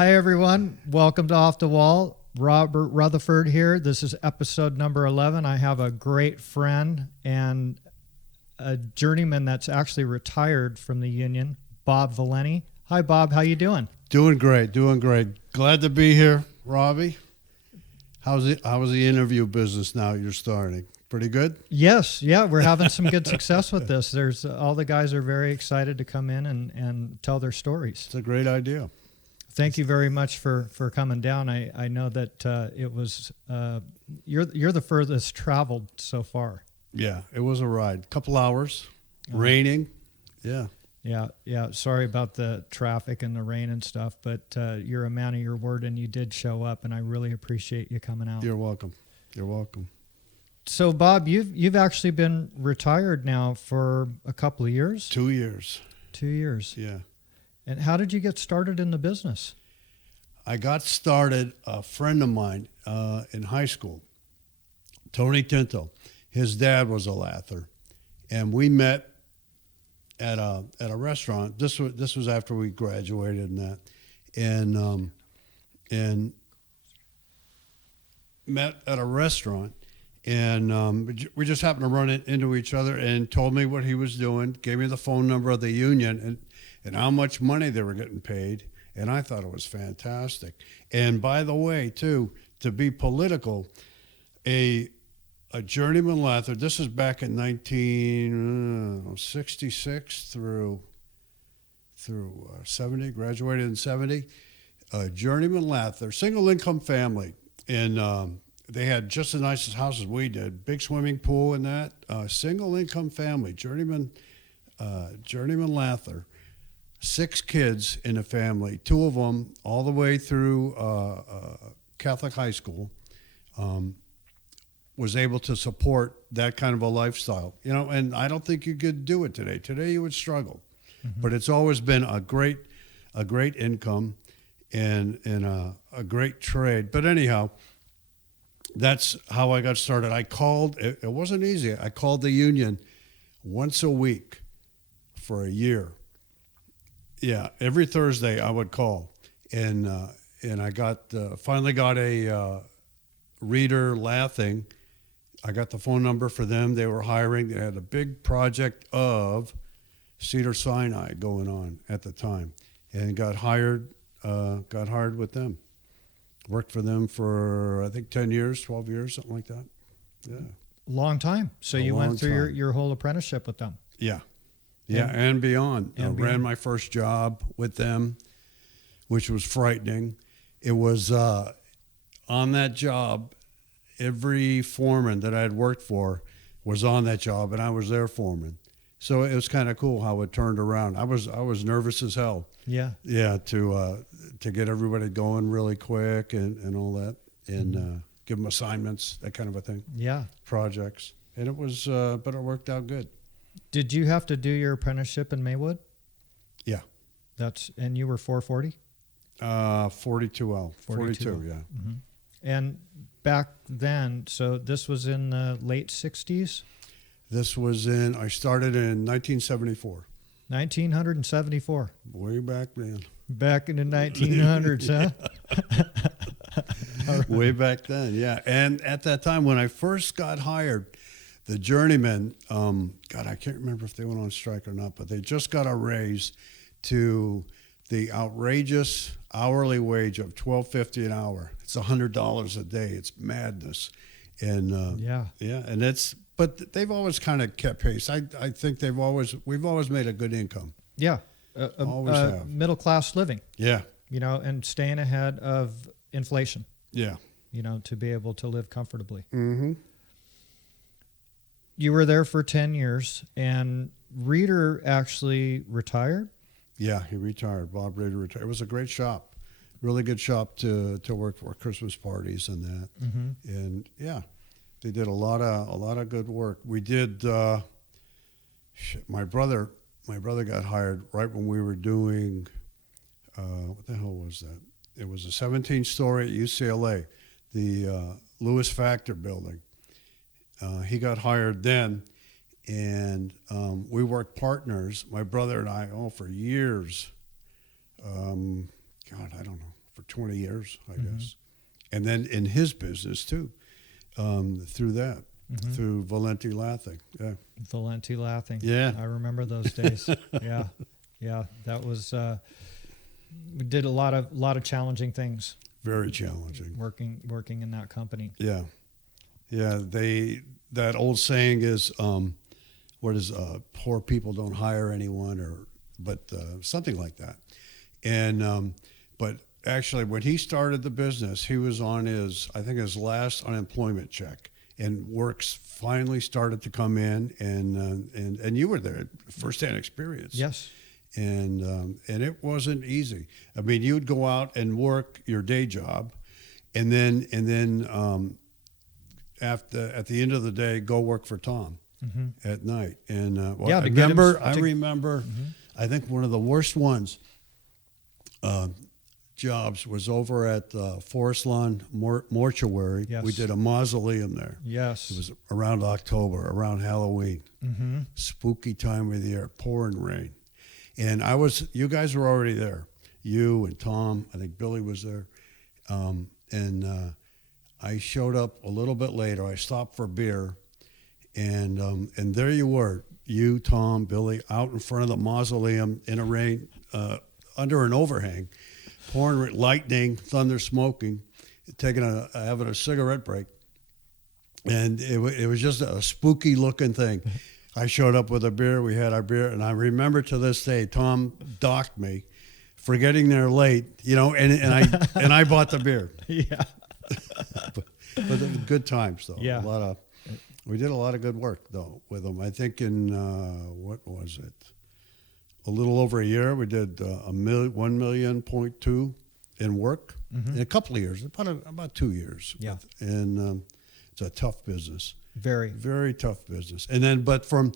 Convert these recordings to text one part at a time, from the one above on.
Hi, everyone. Welcome to Off the Wall. Robert Rutherford here. This is episode number 11. I have a great friend and a journeyman that's actually retired from the union, Bob Valente. Hi, Bob. How you doing? Doing great. Glad to be here, Robbie. How's the interview business now you're starting? Pretty good? Yes. Yeah, we're having some good success with this. There's all the guys are very excited to come in and tell their stories. It's a great idea. Thank you very much for coming down. I know that it was you're the furthest traveled so far. Yeah, it was a ride. Couple hours, raining. Yeah. Yeah. Sorry about the traffic and the rain and stuff, but you're a man of your word, and you did show up, and I really appreciate you coming out. You're welcome. So, Bob, you've actually been retired now for a couple of years. 2 years. 2 years. Yeah. And how did you get started in the business? I got started, a friend of mine in high school, Tony Tinto. His dad was a lather, and we met at a restaurant. This was after we graduated and that, and met at a restaurant, and we just happened to run into each other, and told me what he was doing, gave me the phone number of the union, and how much money they were getting paid, and I thought it was fantastic. And by the way, too, to be political, a journeyman lather, this is back in 1966 through 70, graduated in 70, a journeyman lather, single income family, and they had just as nice as houses we did, big swimming pool and that, single income family, journeyman lather. 6 kids in a family, 2 of them all the way through Catholic high school, was able to support that kind of a lifestyle. And I don't think you could do it today. Today you would struggle. Mm-hmm. But it's always been a great income and a great trade. But anyhow, that's how I got started. I called, it wasn't easy. I called the union once a week for a year. Yeah, every Thursday I would call, and I finally got a reader lathing. I got the phone number for them. They were hiring. They had a big project of Cedar Sinai going on at the time, and got hired with them. Worked for them for I think 10 years, 12 years, something like that. Yeah, long time. So you went through your whole apprenticeship with them. Yeah. Yeah, and beyond. I ran my first job with them, which was frightening. It was on that job, every foreman that I had worked for was on that job, and I was their foreman. So it was kind of cool how it turned around. I was nervous as hell. Yeah. Yeah, to get everybody going really quick and all that, and give them assignments, that kind of a thing. Yeah. Projects, and it was, but it worked out good. Did you have to do your apprenticeship in Maywood? Yeah. And you were 440? 42L. 42, yeah. Mm-hmm. And back then, so this was in the late 60s? I started in 1974. 1974. Way back then. Back in the 1900s, huh? Way back then, yeah. And at that time, when I first got hired, the journeymen, I can't remember if they went on strike or not, but they just got a raise to the outrageous hourly wage of $12.50 an hour. It's $100 a day. It's madness, and but they've always kind of kept pace. I think we've always made a good income. Yeah, always have middle class living. Yeah, and staying ahead of inflation. Yeah, to be able to live comfortably. Mm-hmm. You were there for 10 years, and Reeder actually retired? Yeah, he retired. Bob Reeder retired. It was a great shop, really good shop to work for, Christmas parties and that. Mm-hmm. And yeah, they did a lot of good work. We did. My brother got hired right when we were doing. What the hell was that? It was a 17-story at UCLA, the Lewis Factor building. He got hired then, and we worked partners, my brother and I, for years. I don't know, for 20 years, I guess. And then in his business too, through that, through Valente lathing. Yeah. Valente lathing. Yeah. I remember those days. Yeah. Yeah. That was, we did a lot of challenging things. Very challenging. Working in that company. Yeah. Yeah. That old saying is, what is, poor people don't hire anyone, but something like that. And, but actually when he started the business, he was on his last unemployment check, and works finally started to come in, and you were there, firsthand experience. Yes. And it wasn't easy. I mean, you'd go out and work your day job, and then at the end of the day, go work for Tom at night. And I remember, I think one of the worst ones jobs was over at Forest Lawn Mortuary. Yes. We did a mausoleum there. Yes. It was around October, around Halloween. Spooky time of the year, pouring rain. And you guys were already there. You and Tom, I think Billy was there. And I showed up a little bit later. I stopped for beer. And there you were, you, Tom, Billy, out in front of the mausoleum in a rain, under an overhang, pouring lightning, thunder, smoking, having a cigarette break. And it was just a spooky looking thing. I showed up with a beer. We had our beer, and I remember to this day, Tom docked me for getting there late. And I bought the beer. Yeah. but good times though. Yeah. We did a lot of good work though with them. I think in what was it? A little over a year, we did 1.2 million in work in a couple of years, about 2 years. Yeah. And it's a tough business. Very, very tough business. And then, but from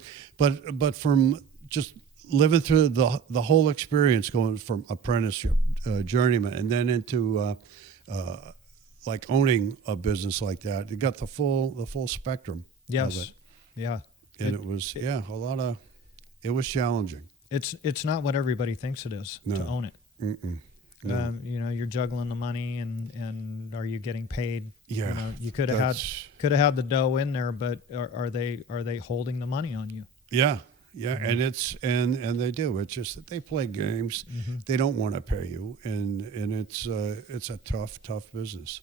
just living through the whole experience, going from apprenticeship, journeyman, and then into like owning a business like that, you got the full spectrum. yes, of it. yeah. And it was it was challenging. It's not what everybody thinks it is to own it. No. You're juggling the money, and are you getting paid? Yeah, you could have had the dough in there, but are they holding the money on you? Yeah, and and they do. It's just that they play games. They don't want to pay you, and it's a tough business.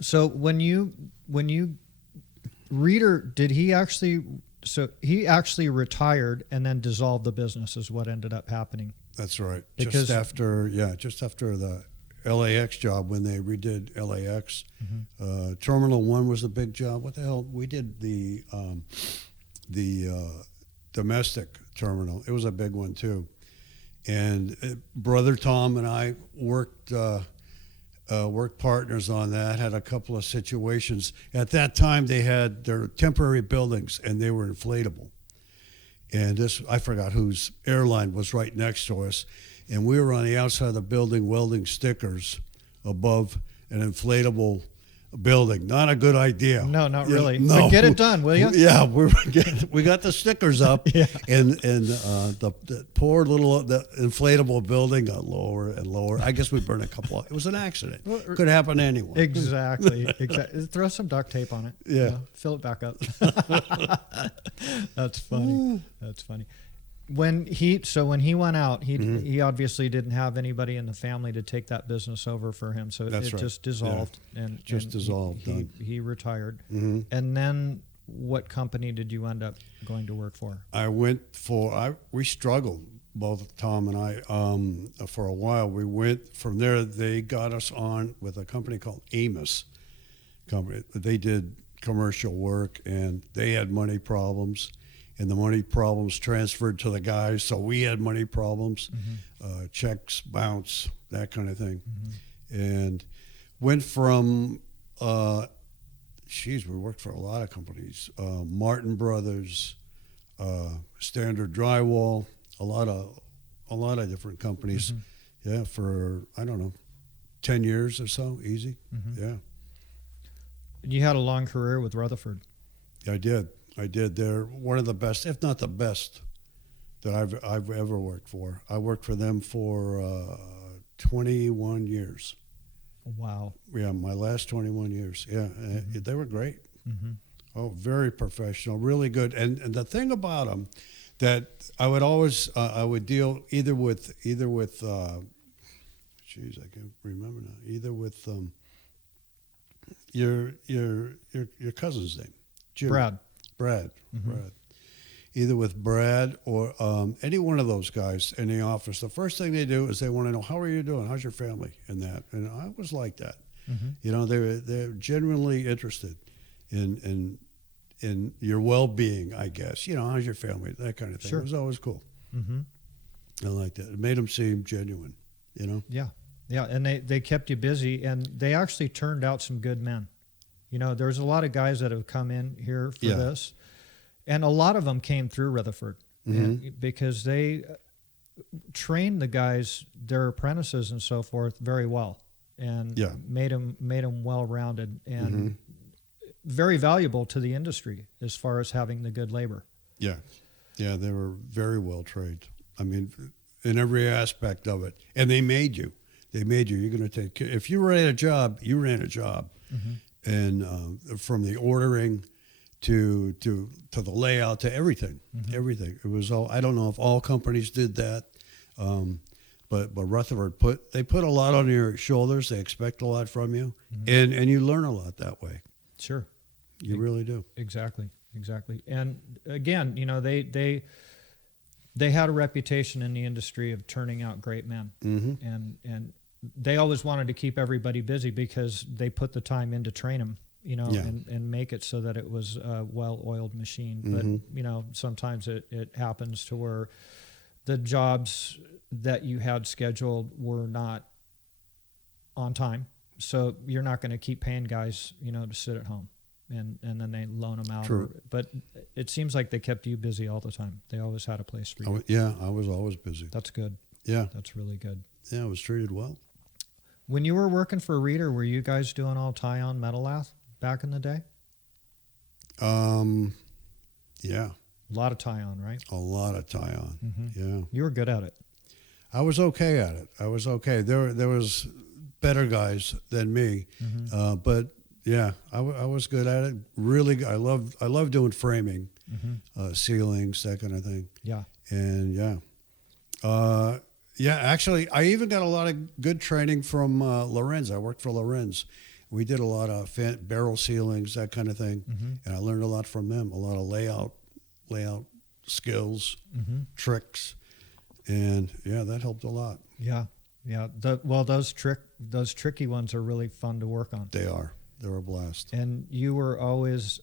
So when you Reader, did he actually? So he actually retired and then dissolved the business, is what ended up happening. That's right. Because just after the LAX job, when they redid LAX, Terminal 1 was the big job. What the hell? We did the domestic terminal. It was a big one too. And brother Tom and I worked partners on that. Had a couple of situations. At that time, they had their temporary buildings, and they were inflatable. And I forgot whose airline was right next to us. And we were on the outside of the building welding stickers above an inflatable building. Not a good idea. No, not really. No. But get it done, will you? Yeah, we got the stickers up, Yeah. and the poor little inflatable building got lower and lower. I guess we burned a couple. It was an accident. Could happen to anyone. Exactly. Throw some duct tape on it. Yeah. Fill it back up. That's funny. That's funny. When he went out, he obviously didn't have anybody in the family to take that business over for him, so it just dissolved. Yeah. And Dissolved. He retired. And then, what company did you end up going to work for? We struggled, both Tom and I, for a while. We went from there. They got us on with a company called eifs. They did commercial work, and they had money problems. And the money problems transferred to the guys, so we had money problems, checks bounce, that kind of thing. And went from, we worked for a lot of companies, Martin Brothers, Standard Drywall, a lot of different companies. Yeah, for, I don't know, 10 years or so, easy. Yeah. You had a long career with Rutherford. I did. They're one of the best, if not the best, that I've ever worked for. I worked for them for 21 years. Wow. Yeah, my last 21 years. Yeah, they were great. Mm-hmm. Oh, very professional, really good. And the thing about them that I would always I would deal either with geez, I can't remember now. Either with your cousin's name, Jimmy. Brad. Mm-hmm. Brad. Either with Brad or any one of those guys in the office. The first thing they do is they want to know, how are you doing? How's your family? And that. And I was like that. Mm-hmm. You know, they're genuinely interested in your well-being, I guess. You know, how's your family? That kind of thing. Sure. It was always cool. Mm-hmm. I like that. It made them seem genuine, you know? Yeah. Yeah. And they kept you busy, and they actually turned out some good men. You know, there's a lot of guys that have come in here for this, and a lot of them came through Rutherford because they trained the guys, their apprentices and so forth, very well, and made them well-rounded and very valuable to the industry as far as having the good labor. Yeah. Yeah, they were very well trained. I mean, in every aspect of it. And they made you. You're going to take care. If you ran a job, you ran a job. Mm-hmm. And from the ordering to the layout to everything. Everything. It was all, I don't know if all companies did that. But Rutherford put a lot on your shoulders. They expect a lot from you. And you learn a lot that way. Sure. You really do. Exactly. And again, you know, they had a reputation in the industry of turning out great men, and they always wanted to keep everybody busy because they put the time in to train them, you know, and make it so that it was a well-oiled machine. But you know, sometimes it happens to where the jobs that you had scheduled were not on time, so you're not going to keep paying guys, you know, to sit at home. And then they loan them out. True. But it seems like they kept you busy all the time. They always had a place for you. I was always busy. That's good. Yeah. That's really good. Yeah, I was treated well. When you were working for Reader, were you guys doing all tie-on metal lath back in the day? Yeah. A lot of tie-on, right? A lot of tie-on. Yeah. You were good at it. I was okay at it. I was okay. There was better guys than me, but yeah, I was good at it. Really, I love doing framing, ceilings, that kind of thing. Yeah. And yeah, actually, I even got a lot of good training from Lorenz. I worked for Lorenz. We did a lot of barrel ceilings, that kind of thing, and I learned a lot from them. A lot of layout skills, tricks, and yeah, that helped a lot. Yeah. Those tricky ones are really fun to work on. They are. They're a blast. And you were always,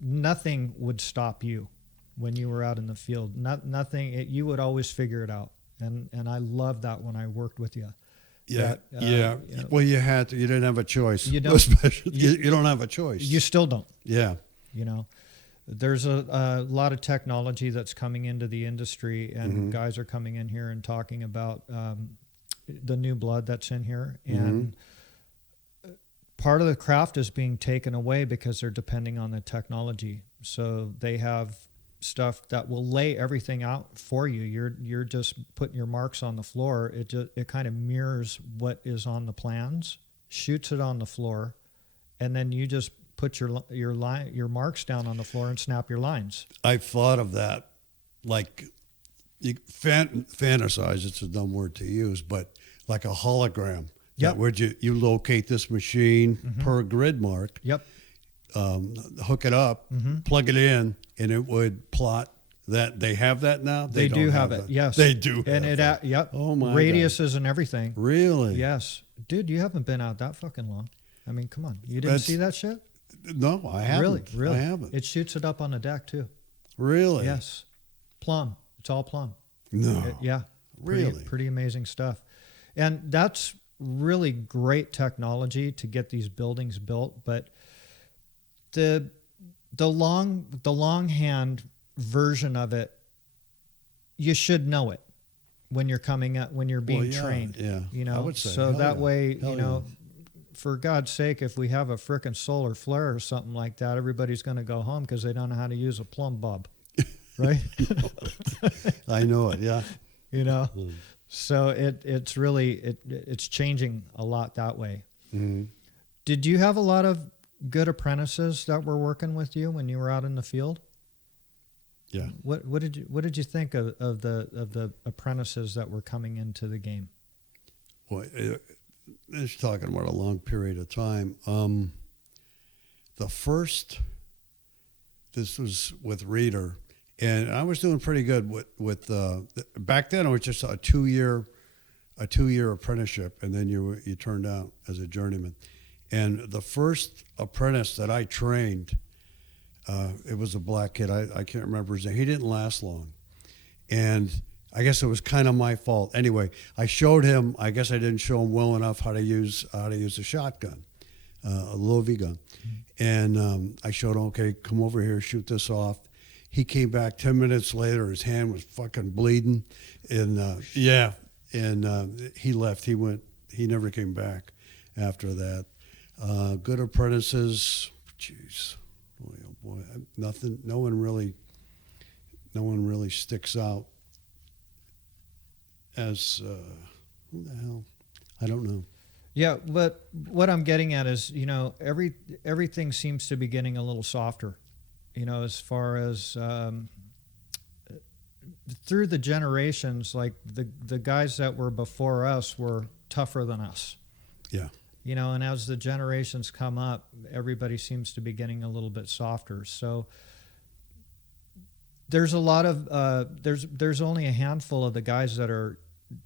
nothing would stop you when you were out in the field. Nothing. You would always figure it out. And I loved that when I worked with you. Yeah, that, yeah. You know, well, you had to. You didn't have a choice. You don't. You don't have a choice. You still don't. Yeah. You know, there's a lot of technology that's coming into the industry, and guys are coming in here and talking about the new blood that's in here, and part of the craft is being taken away because they're depending on the technology. So they have stuff that will lay everything out for you. You're just putting your marks on the floor. It kind of mirrors what is on the plans, shoots it on the floor, and then you just put your marks down on the floor and snap your lines. I've thought of that, like you fantasize. It's a dumb word to use, but like a hologram. Yep. Where you locate this machine per grid mark. Yep. Hook it up, plug it in, and it would plot that. They have that now? They do have it, yes. They do and have that. Yep. Oh, my Radiuses and everything. Really? Yes. Dude, you haven't been out that fucking long. I mean, come on. You didn't see that shit? No, I haven't. Really? I haven't. It shoots it up on the deck, too. Really? Yes. Plumb. It's all plumb. No. Yeah. Really? Pretty amazing stuff. And that's really great technology to get these buildings built, but the longhand version of it, you should know it when you're being trained. Yeah, you know, I would say, so that way, Hell you know, for God's sake, if we have a frickin' solar flare or something like that, everybody's going to go home because they don't know how to use a plumb bob, right? I know it. Yeah. You know, So it's really it's changing a lot that way. Mm-hmm. Did you have a lot of good apprentices that were working with you when you were out in the field? Yeah. What did you think of the apprentices that were coming into the game? Well, it's talking about a long period of time. This was with Reader, and I was doing pretty good with back then. It was just a two year apprenticeship, and then you turned out as a journeyman. And the first apprentice that I trained, it was a black kid. I can't remember his name. He didn't last long, and I guess it was kind of my fault. Anyway, I showed him. I guess I didn't show him well enough how to use a shotgun, a low V gun, and I showed him. Okay, come over here, shoot this off. He came back 10 minutes later. His hand was fucking bleeding, and he left. He never came back after that. Good apprentices, jeez, boy, oh boy, nothing. No one really sticks out as who the hell? I don't know. Yeah, but what I'm getting at is, everything seems to be getting a little softer, as far as through the generations, like the guys that were before us were tougher than us. Yeah. And as the generations come up, everybody seems to be getting a little bit softer. So there's a lot of there's only a handful of the guys that are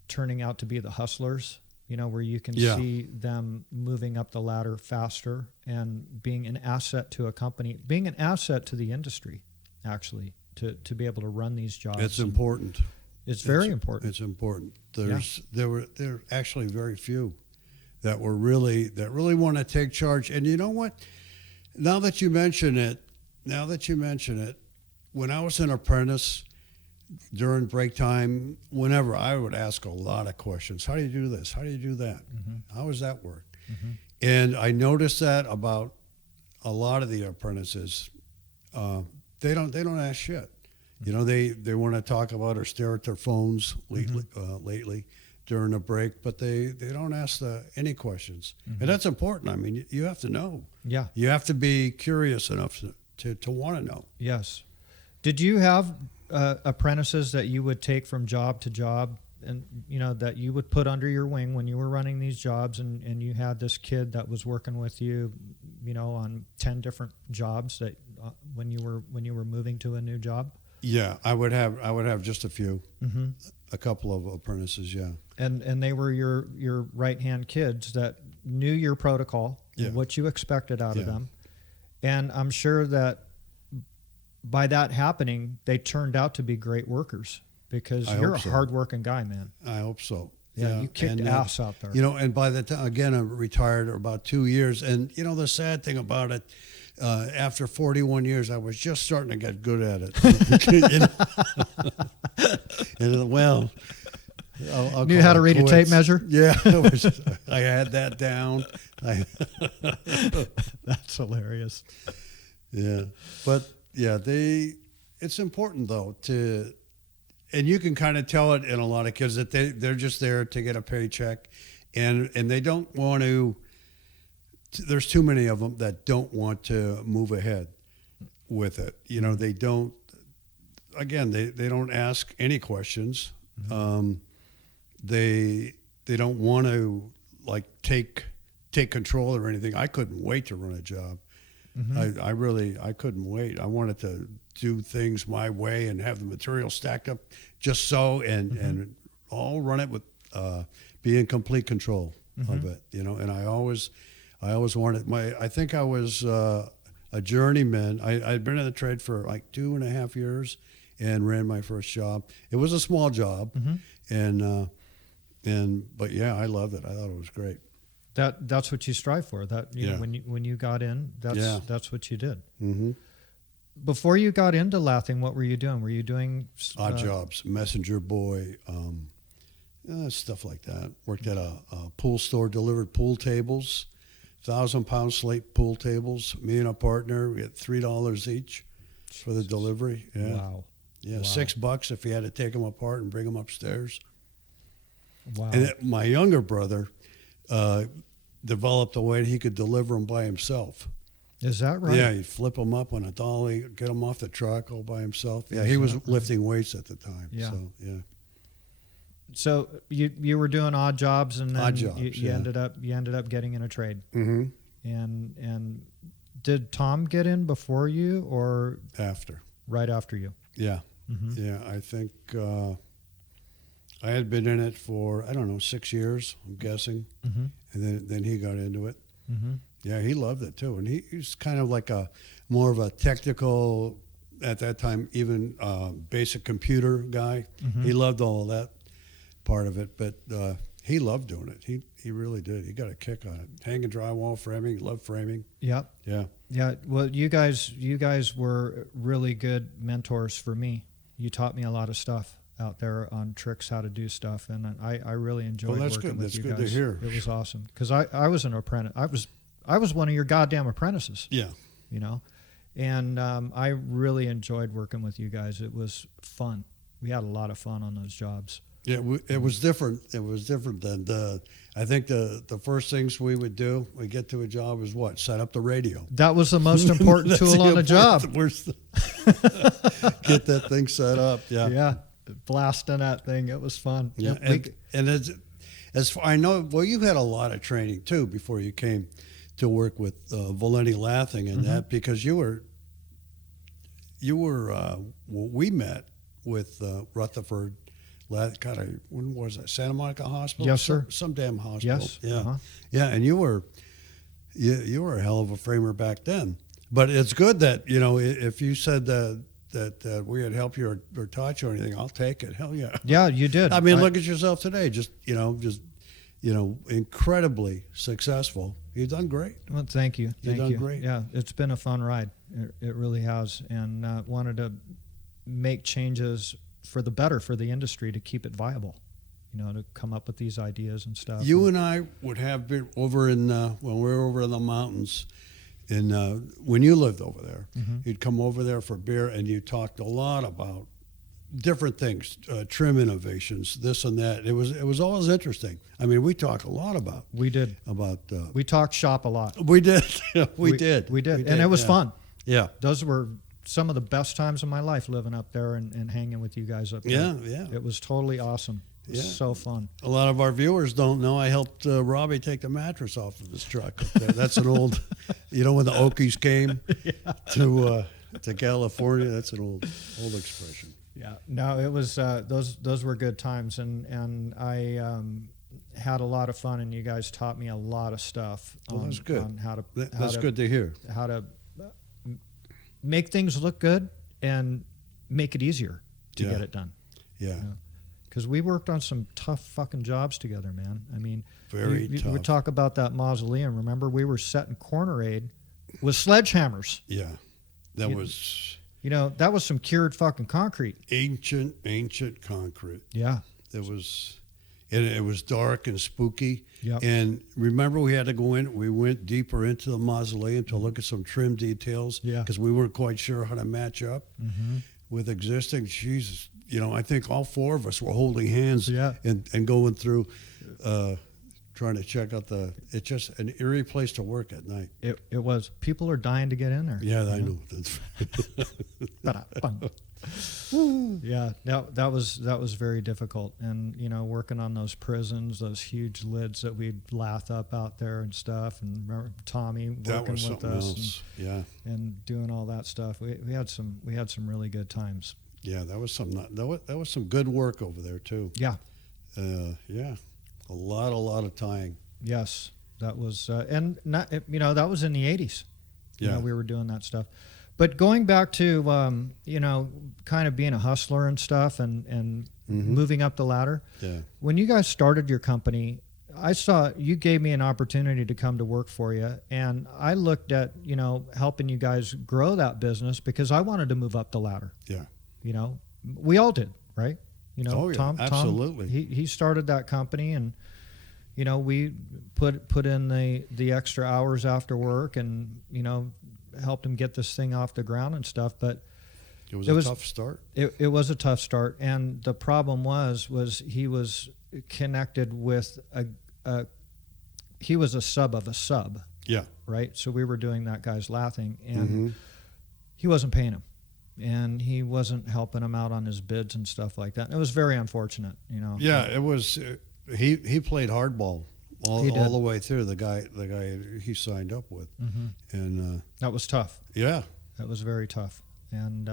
turning out to be the hustlers, where you can see them moving up the ladder faster and being an asset to a company, being an asset to the industry, actually, to be able to run these jobs. It's important. It's very important. It's important. There were actually very few that really want to take charge. And you know what? Now that you mention it, when I was an apprentice during break time, whenever, I would ask a lot of questions. How do you do this? How do you do that? Mm-hmm. How does that work? Mm-hmm. And I noticed that about a lot of the apprentices. They don't ask shit. They want to talk about or stare at their phones lately during a break, but they don't ask any questions. Mm-hmm. And that's important. I mean, you have to know. Yeah. You have to be curious enough to want to know. Yes. Did you have apprentices that you would take from job to job and, that you would put under your wing when you were running these jobs, and you had this kid that was working with you, on 10 different jobs that when you were moving to a new job? Yeah, I would have just a few, a couple of apprentices. Yeah. And they were your right-hand kids that knew your protocol and what you expected out of them. And I'm sure that by that happening, they turned out to be great workers, because you're a hard-working guy, man. I hope so. Yeah, you kicked ass out there. And by the time, again, I retired about 2 years. And, the sad thing about it, after 41 years, I was just starting to get good at it. And well, I'll knew how to read a tape measure? Yeah, I had that down. That's hilarious. Yeah, but yeah, it's important though and you can kind of tell it in a lot of kids that they're just there to get a paycheck, and they don't want to. There's too many of them that don't want to move ahead with it. They don't. Again, they don't ask any questions. Mm-hmm. They don't want to take control or anything. I couldn't wait to run a job. Mm-hmm. I couldn't wait. I wanted to do things my way and have the material stacked up just so, and all run it with be in complete control of it. And I always wanted I think I was a journeyman. I'd been in the trade for 2.5 years and ran my first job. It was a small job, but yeah, I loved it. I thought it was great. That's what you strive for. That know, when you got in, that's what you did. Mm-hmm. Before you got into lathing, what were you doing? Were you doing odd jobs, messenger boy, stuff like that? Worked at a pool store, delivered pool tables, 1,000-pound slate pool tables. Me and a partner, we had $3 each for the delivery. Yeah. Wow. Yeah, wow. $6 if you had to take them apart and bring them upstairs. Wow. And my younger brother developed a way that he could deliver them by himself. Is that right? Yeah, he'd flip them up on a dolly, get them off the truck all by himself. Yeah, Is he was that right? lifting weights at the time. Yeah. So, yeah. So you were doing odd jobs, and then Odd jobs, you yeah. ended up getting in a trade. Mm-hmm. And did Tom get in before you or After. right after you? Yeah. Mm-hmm. Yeah, I think I had been in it for, I don't know, 6 years, I'm guessing. Mm-hmm. And then he got into it. Mm-hmm. Yeah, he loved it too. And he's kind of like more of a technical, at that time, even basic computer guy. Mm-hmm. He loved all of that part of it, but he loved doing it. He really did. He got a kick on it. Hanging drywall, framing, he loved framing. Yep. Yeah. Yeah. Well, you guys were really good mentors for me. You taught me a lot of stuff out there on tricks, how to do stuff, and I really enjoyed that's working good. with That's you good guys. to hear. It was awesome because I was an apprentice. I was one of your goddamn apprentices. Yeah. You know, and I really enjoyed working with you guys. It was fun. We had a lot of fun on those jobs. Yeah, it was different. It was different than I think the first things we would do, we get to a job is what? Set up the radio. That was the most important That's tool on the job. Get that thing set up. Yeah. Yeah, blasting that thing. It was fun. Yeah. And as far I know, well, you had a lot of training too before you came to work with Valente lathing and that, because you were we met with Rutherford. When was that? Santa Monica Hospital? Yes, sir. Some damn hospital. Yes. Yeah. Uh-huh. Yeah, and you were a hell of a framer back then. But it's good that, if you said that we had helped you or taught you anything, I'll take it. Hell yeah. Yeah, you did. I mean, look at yourself today. Just incredibly successful. You've done great. Well, thank you. You've done great. Yeah, it's been a fun ride. It really has, and wanted to make changes for the better for the industry to keep it viable. To come up with these ideas and stuff. You and I would have been over in when we were over in the mountains, when you lived over there. Mm-hmm. You'd come over there for beer, and you talked a lot about different things, trim innovations, this and that. It was always interesting. I mean, we talked a lot about. We did. We talked shop a lot. We did. We did, and it was fun. Yeah. Those were some of the best times of my life, living up there and hanging with you guys up there. Yeah, yeah. It was totally awesome. It was so fun. A lot of our viewers don't know I helped Robbie take the mattress off of his truck up there. That's an old, when the Okies came to California, that's an old expression. Yeah, no, it was those were good times, and I had a lot of fun, and you guys taught me a lot of stuff. That's good. On That's good to hear. How to make things look good and make it easier to get it done. Yeah. Because we worked on some tough fucking jobs together, man. I mean, very tough. We talk about that mausoleum. Remember, we were setting corner aid with sledgehammers. Yeah, that was some cured fucking concrete. Ancient concrete. Yeah. It was dark and spooky. Yep. And remember, we had to go in. We went deeper into the mausoleum to look at some trim details. Yeah. Because we weren't quite sure how to match up with existing. Jesus, I think all four of us were holding hands and going through, trying to check out it's just an eerie place to work at night. It was. People are dying to get in there. Yeah, I know. Yeah, that was very difficult, and working on those prisons, those huge lids that we'd lath up out there and stuff, and remember Tommy working with us, and doing all that stuff. We had some really good times. Yeah, that was some good work over there too. Yeah, yeah, a lot of tying. Yes, that was and not that was in the 80s. Yeah, we were doing that stuff. But going back to, kind of being a hustler and stuff and moving up the ladder, when you guys started your company, I saw you gave me an opportunity to come to work for you. And I looked at, helping you guys grow that business because I wanted to move up the ladder. Yeah. We all did, right? Tom, absolutely. He started that company and, we put in the extra hours after work and, helped him get this thing off the ground and stuff. But It was a tough start. It was a tough start, and the problem was he was connected with he was a sub of a sub. Yeah. Right. So we were doing that guy's lathing, and Mm-hmm. he wasn't paying him, and he wasn't helping him out on his bids and stuff like that. And it was very unfortunate, you know. Yeah, it was. He played hardball all the way through. The guy he signed up with, and that was tough. yeah, That was very tough. And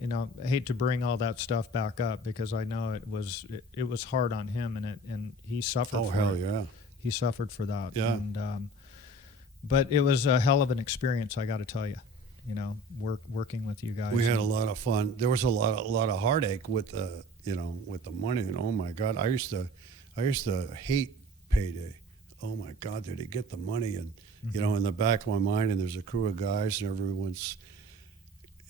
you know, I hate to bring all that stuff back up because I know it was hard on him, and he suffered. oh for hell it. yeah, He suffered for that. Yeah. And but it was a hell of an experience, I got to tell you. You know, working with you guys. we had a lot of fun. There was a lot of heartache with the with the money. And oh my God, I used to hate payday. Oh my God, did he get the money? And you know, in the back of my mind, and there's a crew of guys, and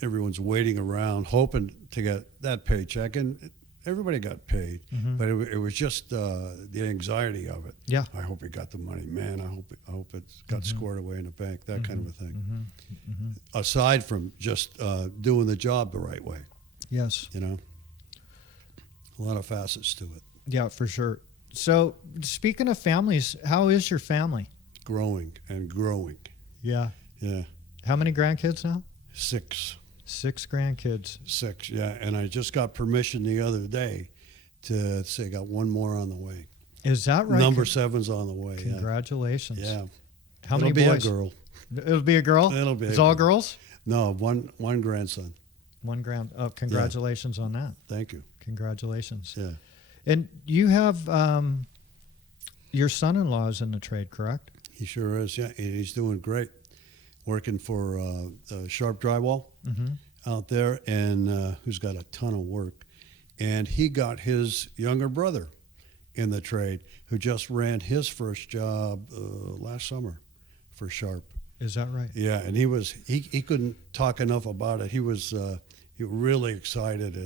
everyone's waiting around, hoping to get that paycheck, and everybody got paid. But it was just the anxiety of it. Yeah. I hope he got the money, man. I hope it got squared away in the bank. That kind of a thing. Aside from just doing the job the right way, Yes. you know, a lot of facets to it. Yeah, for sure. So speaking of families, how is your family? Growing and growing. Yeah. Yeah, How many grandkids now? 6. 6 grandkids. 6, yeah. And I just got permission the other day to say got one more on the way. Is that right? Number 7's on the way. Congratulations. Yeah. How It'll many be boys? a girl. It'll be a girl? It'll be It's a all girl. girls? No, one grandson. One grand. Oh, congratulations on that. Thank you. Congratulations. Yeah. And you have your son-in-law is in the trade, correct? He sure is. Yeah, and he's doing great. Working for Sharp Drywall out there, and who's got a ton of work. And he got his younger brother in the trade, who just ran his first job last summer for Sharp. Is that right? Yeah, and he couldn't talk enough about it. He was really excited,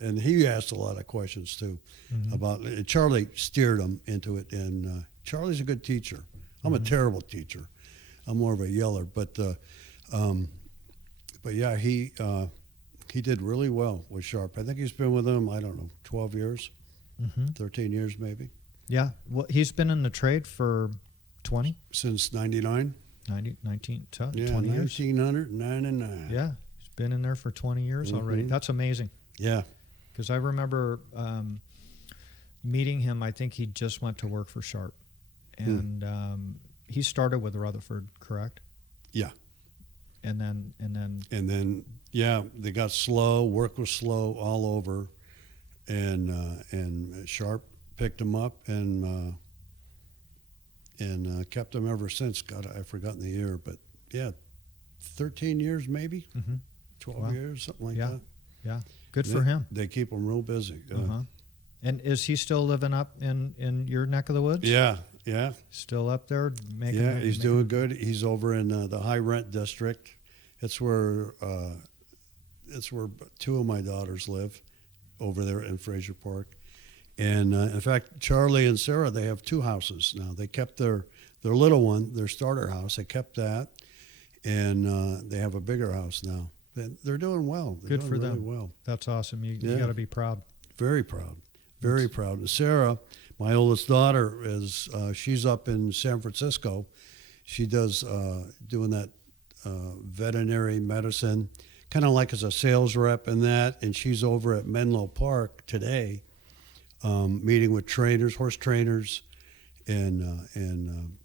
and he asked a lot of questions too about. Charlie steered him into it, and Charlie's a good teacher. I'm a terrible teacher. I'm more of a yeller, but yeah, he did really well with Sharp. I think he's been with them, I don't know, 12 years, 13 years maybe. Yeah. Well, he's been in the trade for 20, Since 99. 90, 19, Yeah, 20 years. 1999. Yeah. He's been in there for 20 years already. That's amazing. Yeah. Because I remember meeting him. I think he just went to work for Sharp. And he started with Rutherford, correct? Yeah. And then Yeah, they got slow. Work was slow all over, and Sharp picked him up and kept him ever since. God, I've forgotten the year, but yeah, 13 years maybe, 12 Wow. years, something like Yeah. that. yeah, good for him. They keep him real busy. And is he still living up in your neck of the woods? Yeah. Still up there making? Yeah, he's doing good. He's over in the high rent district. It's where 2 of my daughters live, over there in Fraser Park. And in fact, Charlie and Sarah, they have 2 houses now. They kept their little one, their starter house. They kept that, and they have a bigger house now. And they're doing well. They're Good doing for really them. well. That's awesome. You Yeah. got to be proud. Very proud. Very proud. And Sarah, my oldest daughter, is she's up in San Francisco. She does doing that veterinary medicine, kind of like as a sales rep and that. And she's over at Menlo Park today, meeting with trainers, horse trainers, and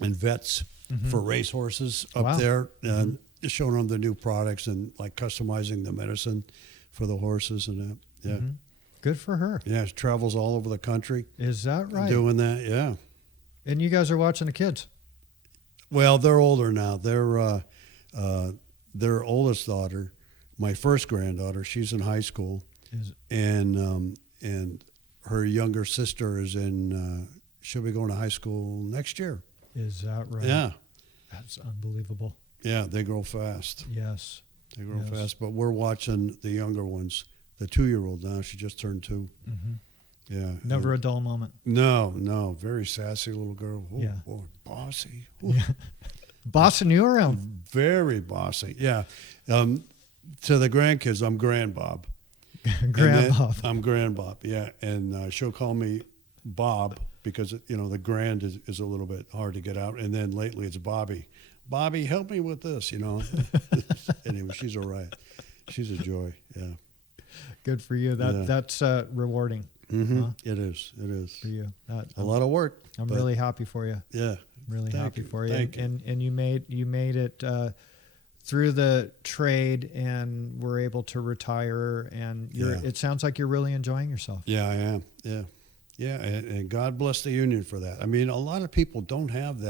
vets for race horses up Wow. there, and showing them the new products and like customizing the medicine for the horses and that. Yeah. Good for her. Yeah, she travels all over the country Is that right? doing that. Yeah. And you guys are watching the kids. Well, they're older now. Their oldest daughter, my first granddaughter, she's in high school, and her younger sister is in. She'll be going to high school next year. Is that right? Yeah, That's unbelievable. yeah. They grow fast. Yes. They grow Yes. fast. But we're watching the younger ones. The 2-year-old now. She just turned 2. Yeah. Never a dull moment. No. Very sassy little girl. Oh, Yeah. boy, bossy. Ooh. Bossing you around. Very bossy. Yeah. to the grandkids, I'm Grand Bob. Grand Bob. I'm Grand Bob, yeah. And she'll call me Bob because, the grand is a little bit hard to get out. And then lately it's Bobby. Bobby, help me with this, Anyway, she's all right. She's a joy, yeah. Good for you. That's rewarding. Mm-hmm. Huh? It is For you. a lot of work. I'm really happy for you. Yeah. Really happy for you. Thank you. And you made it through the trade and were able to retire, and it sounds like you're really enjoying yourself. Yeah, I am. Yeah. Yeah, and God bless the union for that. I mean, a lot of people don't have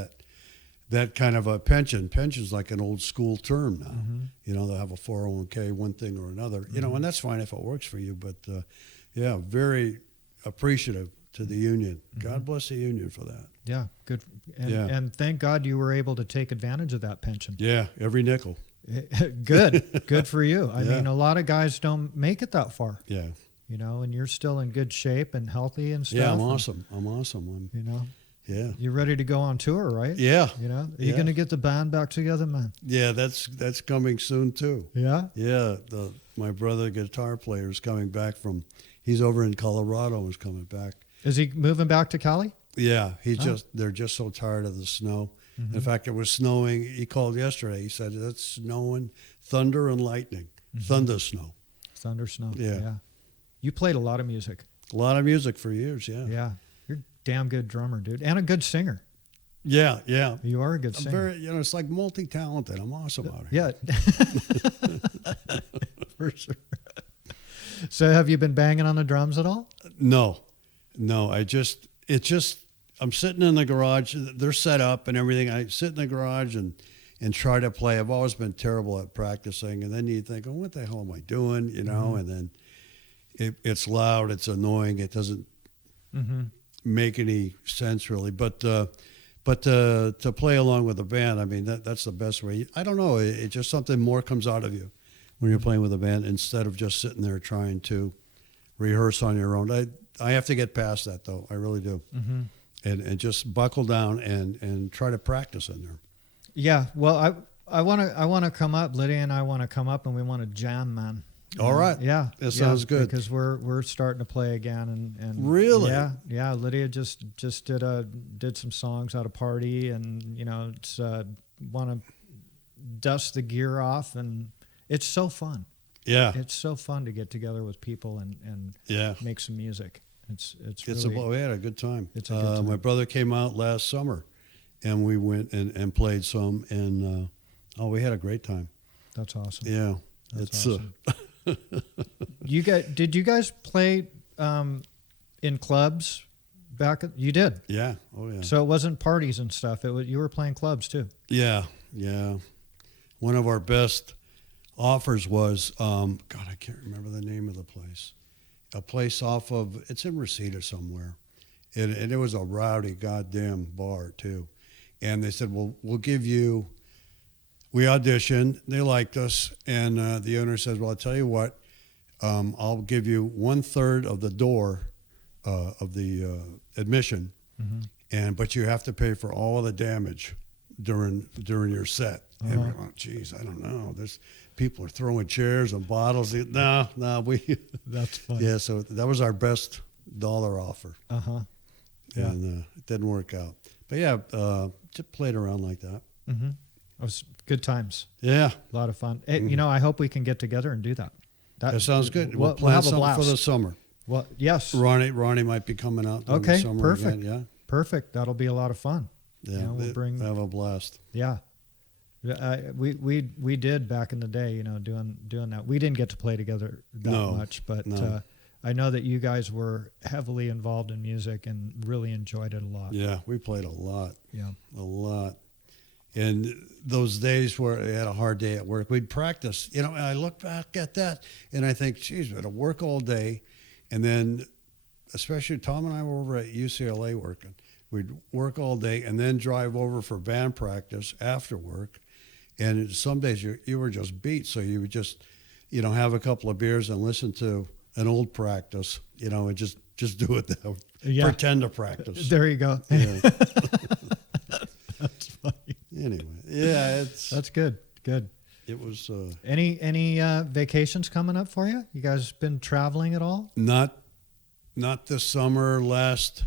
that kind of a pension. Pension's like an old school term now. Mm-hmm. They'll have a 401k, one thing or another. Mm-hmm. And that's fine if it works for you. But very appreciative to the union. Mm-hmm. God bless the union for that. Yeah, good. And thank God you were able to take advantage of that pension. Yeah, every nickel. Good for you. I Yeah. mean, a lot of guys don't make it that far. Yeah. And you're still in good shape and healthy and stuff. Yeah, I'm awesome. Yeah. You're ready to go on tour, right? Yeah. Are you going to get the band back together, man? Yeah, that's coming soon too. Yeah. Yeah, my brother guitar player is coming back he's over in Colorado, is coming back. Is he moving back to Cali? Yeah, they're just so tired of the snow. Mm-hmm. In fact, it was snowing. He called yesterday. He said it's snowing, thunder and lightning, thunder snow. Thunder snow. Yeah. You played a lot of music. A lot of music for years. Yeah. Yeah. You're a damn good drummer, dude, and a good singer. Yeah, yeah. You are a good I'm singer. very, it's like multi-talented. I'm awesome out here. Yeah. For sure. So have you been banging on the drums at all? No. I'm sitting in the garage. They're set up and everything. I sit in the garage and try to play. I've always been terrible at practicing. And then you think, oh, what the hell am I doing? And then it's loud. It's annoying. It doesn't make any sense really. But to play along with the band, I mean, that's the best way. I don't know. It just something more comes out of you when you're playing with a band instead of just sitting there trying to rehearse on your own. I have to get past that though. I really do. Mm-hmm. And just buckle down and try to practice in there. Yeah. Well, I want to come up. Lydia and I want to come up and we want to jam, man. All right. Yeah. That sounds good. Because we're starting to play again and really. Yeah. Lydia just did some songs at a party and it's want to dust the gear off and it's so fun. Yeah. It's so fun to get together with people and make some music. We had a good time. It's a good time. My brother came out last summer, and we went and played some, and we had a great time. That's awesome. Yeah, That's awesome. Did you guys play in clubs back? You did. Yeah. Oh yeah. So it wasn't parties and stuff. You were playing clubs too. Yeah. One of our best offers was God, I can't remember the name of the place. A place it's in Reseda somewhere. And it was a rowdy goddamn bar too. And they said, well, we auditioned, they liked us. And the owner says, well, I'll tell you what, I'll give you 1/3 of the door of the admission. Mm-hmm. But you have to pay for all of the damage during your set. Uh-huh. And we're going, geez, I don't know. People are throwing chairs and bottles. No, That's funny. Yeah, so that was our best dollar offer. Uh-huh. Yeah. And it didn't work out. But yeah, just played around like that. Mm-hmm. It was good times. Yeah. A lot of fun. Hey, I hope we can get together and do that. That sounds good. We'll plan have a something blast for the summer. Well, yes. Ronnie might be coming out during the summer perfect. again. Yeah. Perfect. That'll be a lot of fun. Yeah, we'll have a blast. Yeah. We did back in the day, doing that. We didn't get to play together that much, but I know that you guys were heavily involved in music and really enjoyed it a lot. Yeah, we played a lot. Yeah. A lot. And those days where I had a hard day at work, we'd practice, and I look back at that and I think, geez, we had to work all day. And then, especially Tom and I were over at UCLA working. We'd work all day and then drive over for band practice after work. And some days you were just beat, so you would just, have a couple of beers and listen to an old practice, and just do it that way. Yeah. Pretend to practice. There you go. Yeah. That's funny. Anyway, yeah, That's good. Good. it was Any vacations coming up for you? You guys been traveling at all? not this summer. Last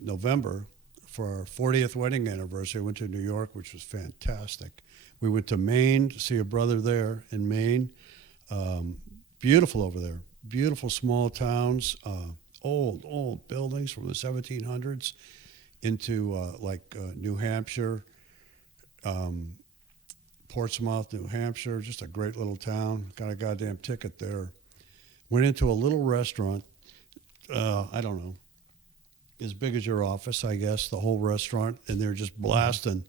November, for our 40th wedding anniversary, I went to New York, which was fantastic. We went to Maine to see a brother there in Maine. Beautiful over there. Beautiful small towns, old buildings from the 1700s into New Hampshire, Portsmouth, New Hampshire. Just a great little town. Got a goddamn ticket there. Went into a little restaurant. I don't know, as big as your office, I guess, the whole restaurant, and they're just blasting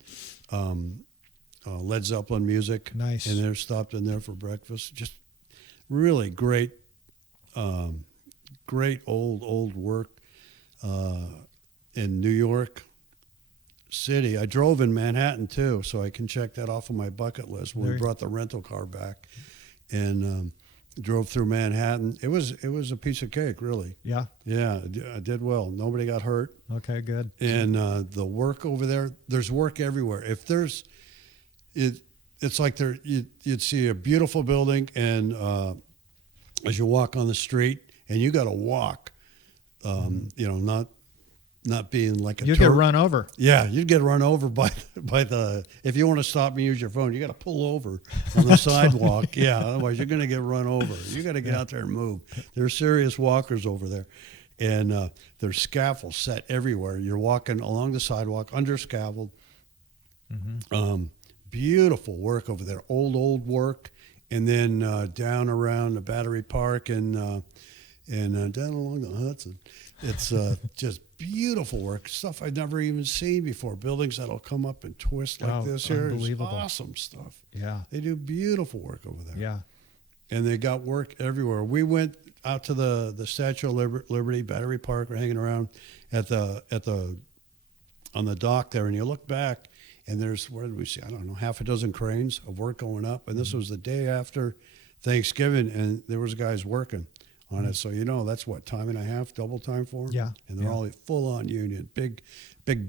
Led Zeppelin music. Nice. And they're stopped in there for breakfast. Just really great old work in New York City. I drove in Manhattan too, so I can check that off on my bucket list. When we brought the rental car back and drove through Manhattan, it was a piece of cake, really. Yeah. Yeah, I did well. Nobody got hurt. Okay, good. And the work over there, there's work everywhere. If there's it's like you'd see a beautiful building, and as you walk on the street, and you got to walk, not being like a you get run over. Yeah, you'd get run over by the. If you want to stop and use your phone, you got to pull over on the sidewalk. Yeah, otherwise you're going to get run over. You got to get out there and move. There's serious walkers over there, and there's scaffolds set everywhere. You're walking along the sidewalk under scaffold. Mm-hmm. Beautiful work over there, old work, and then down around the Battery Park and down along the Hudson. It's just beautiful work, stuff I've never even seen before. Buildings that'll come up and twist like this here. Unbelievable. It's awesome stuff. Yeah. They do beautiful work over there. Yeah. And they got work everywhere. We went out to the Statue of Liberty, Battery Park. We're hanging around on the dock there, and you look back, and there's, what did we see? I don't know, half a dozen cranes of work going up. And this was the day after Thanksgiving, and there was guys working on it. So, that's what, time and a half, double time for them? Yeah. And they're all full-on union, big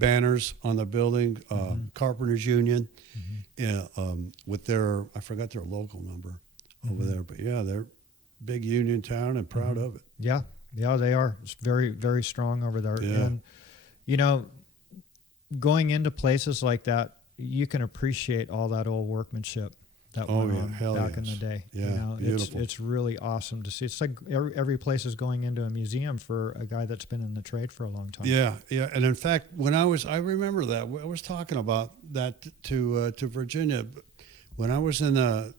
banners on the building, Carpenters Union, with their, I forgot their local number over there. But, yeah, they're big union town and proud of it. Yeah. Yeah, they are. It's very, very strong over there. Yeah. And, going into places like that, you can appreciate all that old workmanship that went on back in the day. Yeah, beautiful. It's really awesome to see. It's like every place is going into a museum for a guy that's been in the trade for a long time. Yeah. And in fact, I remember that. I was talking about that to Virginia. When I was in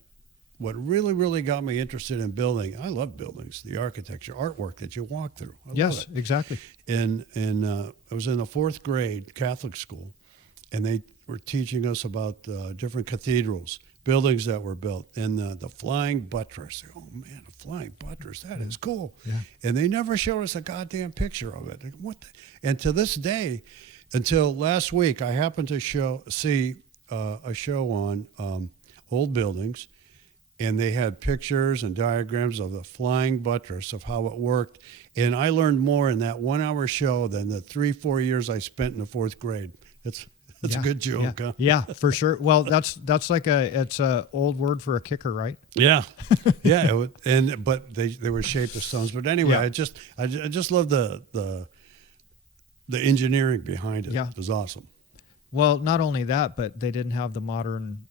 what really, really got me interested in building, I love buildings, the architecture, artwork that you walk through. I love it. Exactly. And I was in the 4th grade Catholic school, and they were teaching us about different cathedrals, buildings that were built, and the flying buttress. Oh man, a flying buttress, that is cool. Yeah. And they never showed us a goddamn picture of it. And to this day, until last week, I happened to see a show on old buildings, and they had pictures and diagrams of the flying buttress, of how it worked. And I learned more in that 1-hour show than the 3-4 years I spent in the 4th grade. It's a good joke, huh? Yeah, for sure. Well, that's like it's a old word for a kicker, right? Yeah, yeah. But they were shaped as stones. But anyway, I just love the engineering behind it. Yeah. It was awesome. Well, not only that, but they didn't have the modern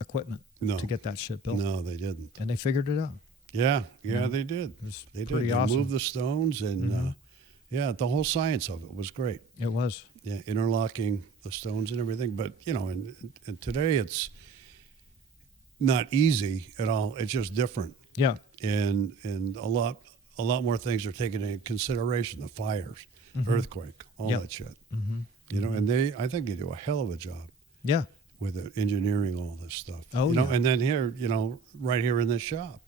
equipment to get that shit built. No, they didn't. And they figured it out. Yeah, they did. They did. They awesome. moved the stones, and the whole science of it was great. It was. Yeah, interlocking the stones and everything. But and today it's not easy at all. It's just different. Yeah. And a lot more things are taken into consideration: the fires, earthquake, all that shit. Mm-hmm. And I think they do a hell of a job. Yeah. With it, engineering all this stuff. Oh, yeah. And then here, right here in this shop,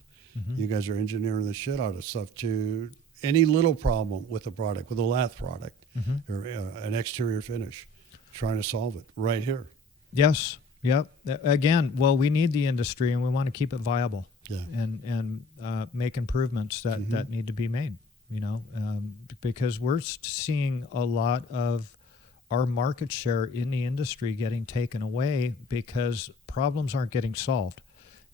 you guys are engineering the shit out of stuff to any little problem with a product, with a lath product, or an exterior finish, trying to solve it right here. Yes. Yep. Again, well, we need the industry, and we want to keep it viable. Yeah. And make improvements that need to be made. Because we're seeing a lot of our market share in the industry getting taken away because problems aren't getting solved.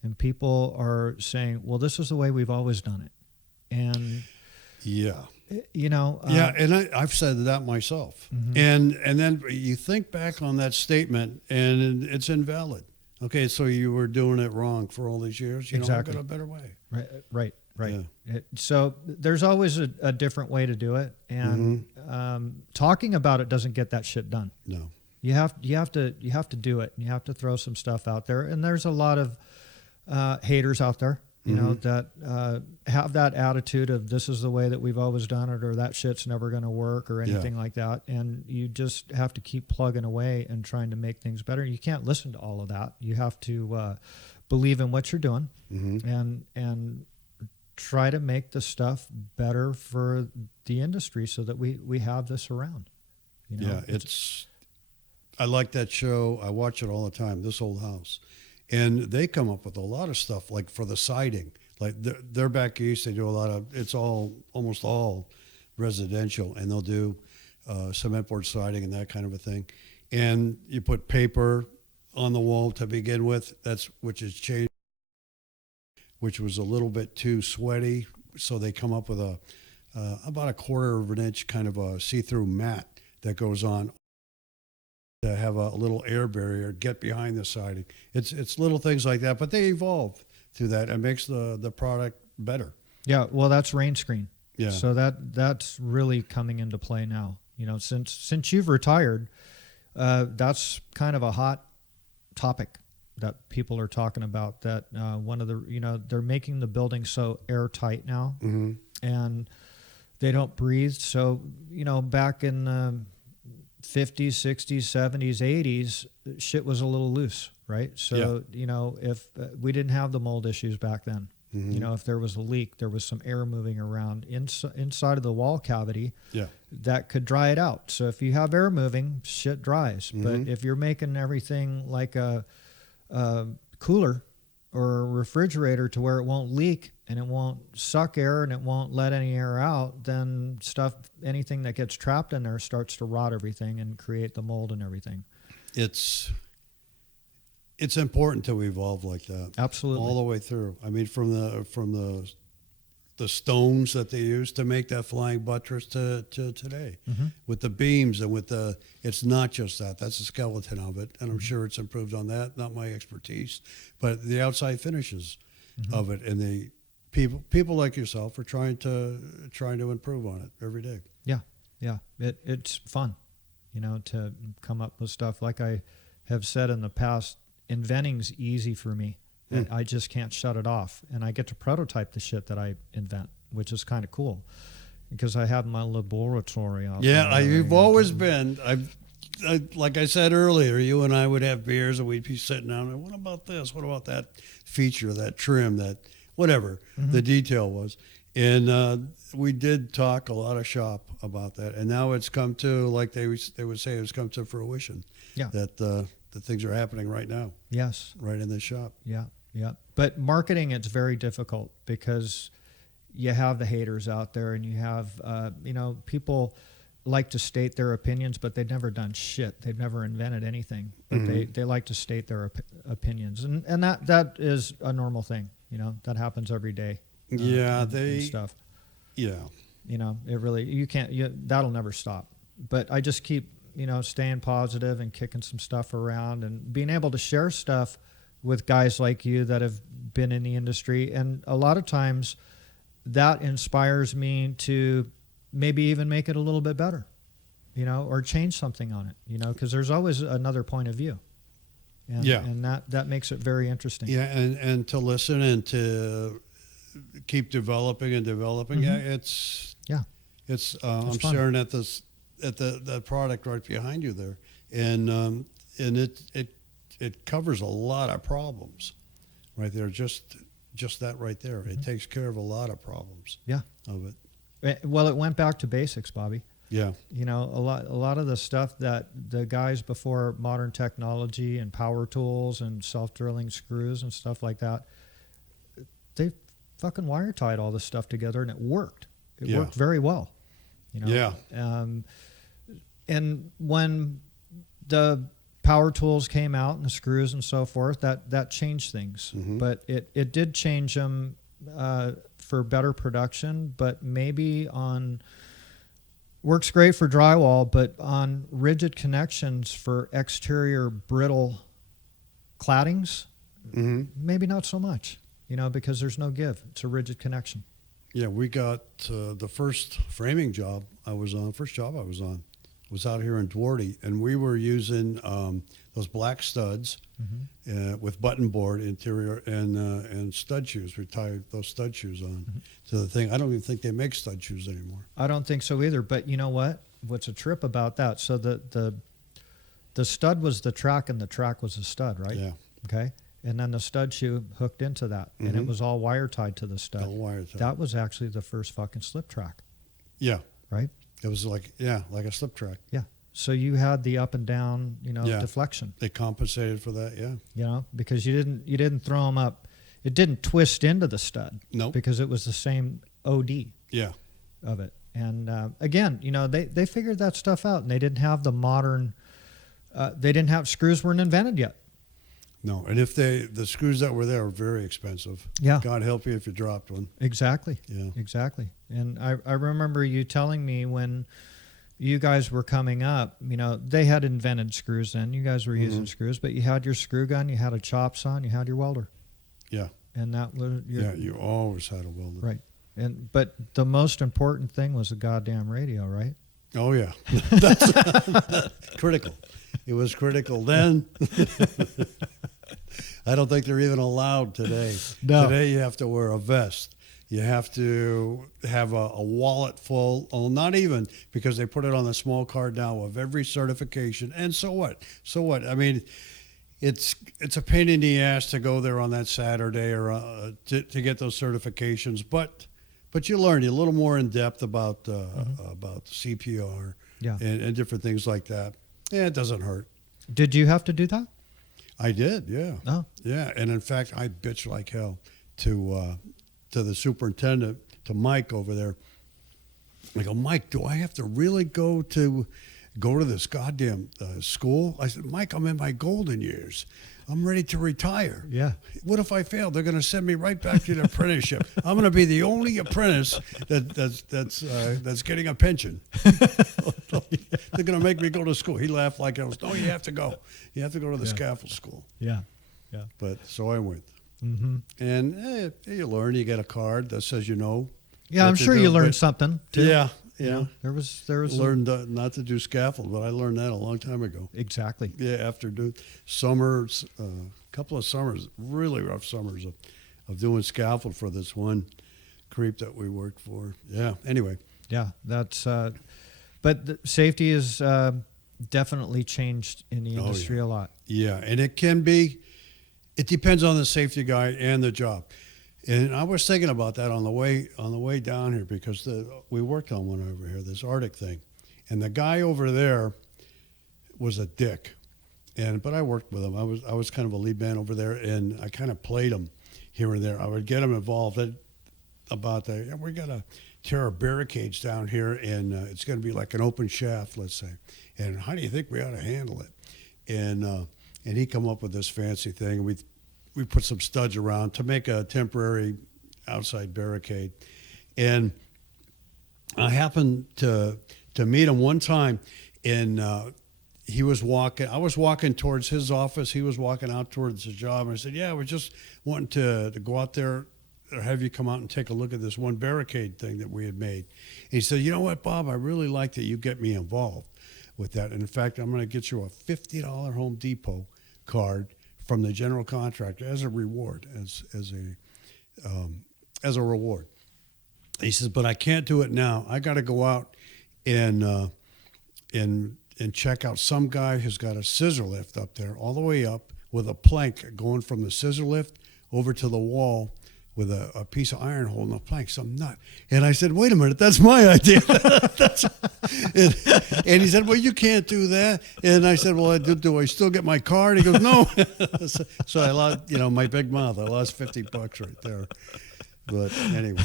And people are saying, well, this is the way we've always done it. And, Yeah. Yeah, and I've said that myself. Mm-hmm. And then you think back on that statement, and it's invalid. Okay, so you were doing it wrong for all these years. Exactly. I've got a better way. Right. Yeah. So there's always a different way to do it. And talking about it doesn't get that shit done. No. You have to do it. And you have to throw some stuff out there. And there's a lot of haters out there, that have that attitude of this is the way that we've always done it, or that shit's never going to work, or anything like that. And you just have to keep plugging away and trying to make things better. You can't listen to all of that. You have to believe in what you're doing, and try to make the stuff better for the industry so that we have this around. Yeah, I like that show. I watch it all the time, This Old House. And they come up with a lot of stuff, like for the siding. Like they're back east, they do a lot of, it's almost all residential, and they'll do cement board siding and that kind of a thing. And you put paper on the wall to begin with, which has changed, which was a little bit too sweaty. So they come up with about a 1/4 of an inch kind of a see-through mat that goes on to have a little air barrier, get behind the siding. It's little things like that, but they evolve through that and makes the product better. Yeah, well, that's rain screen. Yeah. So that's really coming into play now. Since you've retired, that's kind of a hot topic that people are talking about. That one of the they're making the building so airtight now, and they don't breathe. So back in the 50s, 60s, 70s, 80s, shit was a little loose, right? So, if we didn't have the mold issues back then, if there was a leak, there was some air moving around inside of the wall cavity that could dry it out. So if you have air moving, shit dries. But if you're making everything like a cooler or a refrigerator to where it won't leak and it won't suck air and it won't let any air out, then anything that gets trapped in there starts to rot everything and create the mold and everything. It's important to evolve like that. Absolutely. All the way through. I mean, from the stones that they use to make that flying buttress to today, with the beams and with it's not just that's the skeleton of it, and I'm sure it's improved on that. Not my expertise, but the outside finishes of it, and the people like yourself are trying to improve on it every day. Yeah. It's fun, to come up with stuff. Like I have said in the past, inventing's easy for me. I just can't shut it off, and I get to prototype the shit that I invent, which is kind of cool because I have my laboratory out there. Yeah, you've always been. Like I said earlier, you and I would have beers and we'd be sitting down and what about this? What about that feature, that trim, that whatever the detail was? And we did talk a lot of shop about that, and now it's come to, like they would say, it's come to fruition. Yeah, that the things are happening right now. Yes, right in the shop. Yeah. But marketing, it's very difficult because you have the haters out there, and you have people like to state their opinions, but they've never done shit. They've never invented anything, but they like to state their opinions, and that is a normal thing. That happens every day. Stuff. Yeah. It really, you can't, that'll never stop. But I just keep, staying positive and kicking some stuff around and being able to share stuff with guys like you that have been in the industry. And a lot of times that inspires me to maybe even make it a little bit better, or change something on it, because there's always another point of view. And that makes it very interesting. Yeah. And to listen and to keep developing and developing. It's I'm fun. staring at the product right behind you there, and it covers a lot of problems right there. Just that right there. It takes care of a lot of problems. Of it. Well, it went back to basics, Bobby. Yeah. A lot of the stuff that the guys before modern technology and power tools and self-drilling screws and stuff like that, they fucking wire tied all this stuff together, and it worked. It worked very well. and when the power tools came out and the screws and so forth, that changed things. But it did change them for better production, but maybe works great for drywall, but on rigid connections for exterior brittle claddings, maybe not so much, because there's no give. It's a rigid connection. Yeah, we got the first framing job I was on, was out here in Duarte, and we were using those black studs with button board interior and stud shoes. We tied those stud shoes on to the thing. I don't even think they make stud shoes anymore. I don't think so either. But you know what? What's a trip about that? So the stud was the track, and the track was the stud, right? Yeah. Okay. And then the stud shoe hooked into that, and it was all wire tied to the stud. All wire tied. That was actually the first fucking slip track. Yeah. Right? It was like a slip track. Yeah. So you had the up and down, Yeah. deflection. They compensated for that, yeah. Because you didn't throw them up. It didn't twist into the stud. Nope. Because it was the same OD. Yeah. Of it. And again, they figured that stuff out, and they didn't have the modern. Screws weren't invented yet. No, and if the screws that were there were very expensive. Yeah. God help you if you dropped one. Exactly. Yeah. Exactly. And I remember you telling me when you guys were coming up, they had invented screws then. You guys were using screws, but you had your screw gun, you had a chop saw, and you had your welder. Yeah. And that was you always had a welder. Right. But the most important thing was the goddamn radio, right? Oh yeah. That's critical. It was critical then. I don't think they're even allowed today. No. Today you have to wear a vest. You have to have a wallet full. Oh, not even, because they put it on the small card now of every certification. And so what? So what? I mean, it's a pain in the ass to go there on that Saturday or to get those certifications. But you learn a little more in depth about CPR and different things like that. Yeah, it doesn't hurt. Did you have to do that? I did, yeah. Oh. Yeah, and in fact, I bitched like hell to the superintendent, to Mike over there. I go, Mike, do I have to really go to this goddamn school? I said, Mike, I'm in my golden years. I'm ready to retire. Yeah. What if I fail? They're going to send me right back to the apprenticeship. I'm going to be the only apprentice that's getting a pension. They're going to make me go to school. He laughed like I was. No, you have to go. You have to go to the scaffold school. Yeah. Yeah. But so I went. And you learn. You get a card that says Yeah, I'm sure you learned something too. Yeah. Yeah. There was learned not to do scaffold, but I learned that a long time ago. Exactly. Yeah, after summers, couple of summers, really rough summers of doing scaffold for this one creep that we worked for. Yeah. Anyway. Yeah, that's. But the safety is definitely changed in the industry a lot. Yeah, and it can be. It depends on the safety guy and the job. And I was thinking about that on the way down here, because we worked on one over here, this Arctic thing, and the guy over there was a dick, but I worked with him. I was kind of a lead man over there, and I kind of played him here and there. I would get him involved about we got to tear our barricades down here, and it's going to be like an open shaft, let's say. And how do you think we ought to handle it? And he come up with this fancy thing. We put some studs around to make a temporary outside barricade. And I happened to meet him one time, and he was walking. I was walking towards his office. He was walking out towards the job. And I said, yeah, we're just wanting to go out there or have you come out and take a look at this one barricade thing that we had made. And he said, you know what, Bob, I really like that you get me involved with that. And in fact, I'm going to get you a $50 Home Depot card from the general contractor as a reward, as a reward. He says, but I can't do it now. I got to go out and check out some guy who's got a scissor lift up there, all the way up with a plank going from the scissor lift over to the wall with a piece of iron holding a plank, some nut. And I said, wait a minute, that's my idea. And he said, well, you can't do that. And I said, well, do I still get my card? He goes, no. So I lost, my big mouth. I lost $50 right there. But anyway.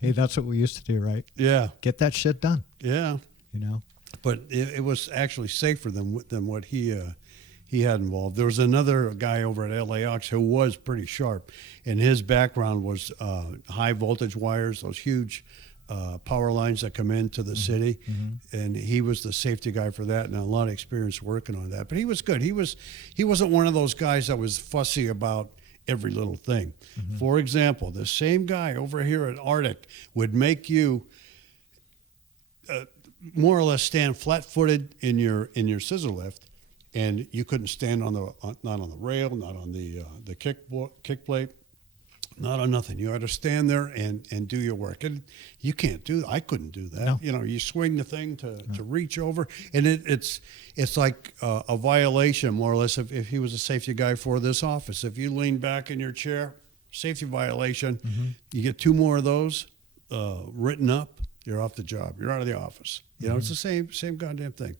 Hey, that's what we used to do, right? Yeah. Get that shit done. Yeah. but it was actually safer than what he had involved. There was another guy over at LAX who was pretty sharp, and his background was high voltage wires, those huge power lines that come into the city, and he was the safety guy for that, and a lot of experience working on that. But he was good. He wasn't one of those guys that was fussy about every little thing. For example, the same guy over here at Arctic would make you more or less stand flat-footed in your scissor lift, and you couldn't stand not on the rail, not on the kick plate, not on nothing. You had to stand there and do your work. And you can't do that. I couldn't do that. No. You know, you swing the thing to reach over, and it's like a violation, more or less, if he was a safety guy for this office. If you lean back in your chair, safety violation, you get 2 more of those written up, you're off the job. You're out of the office. You know, it's the same goddamn thing.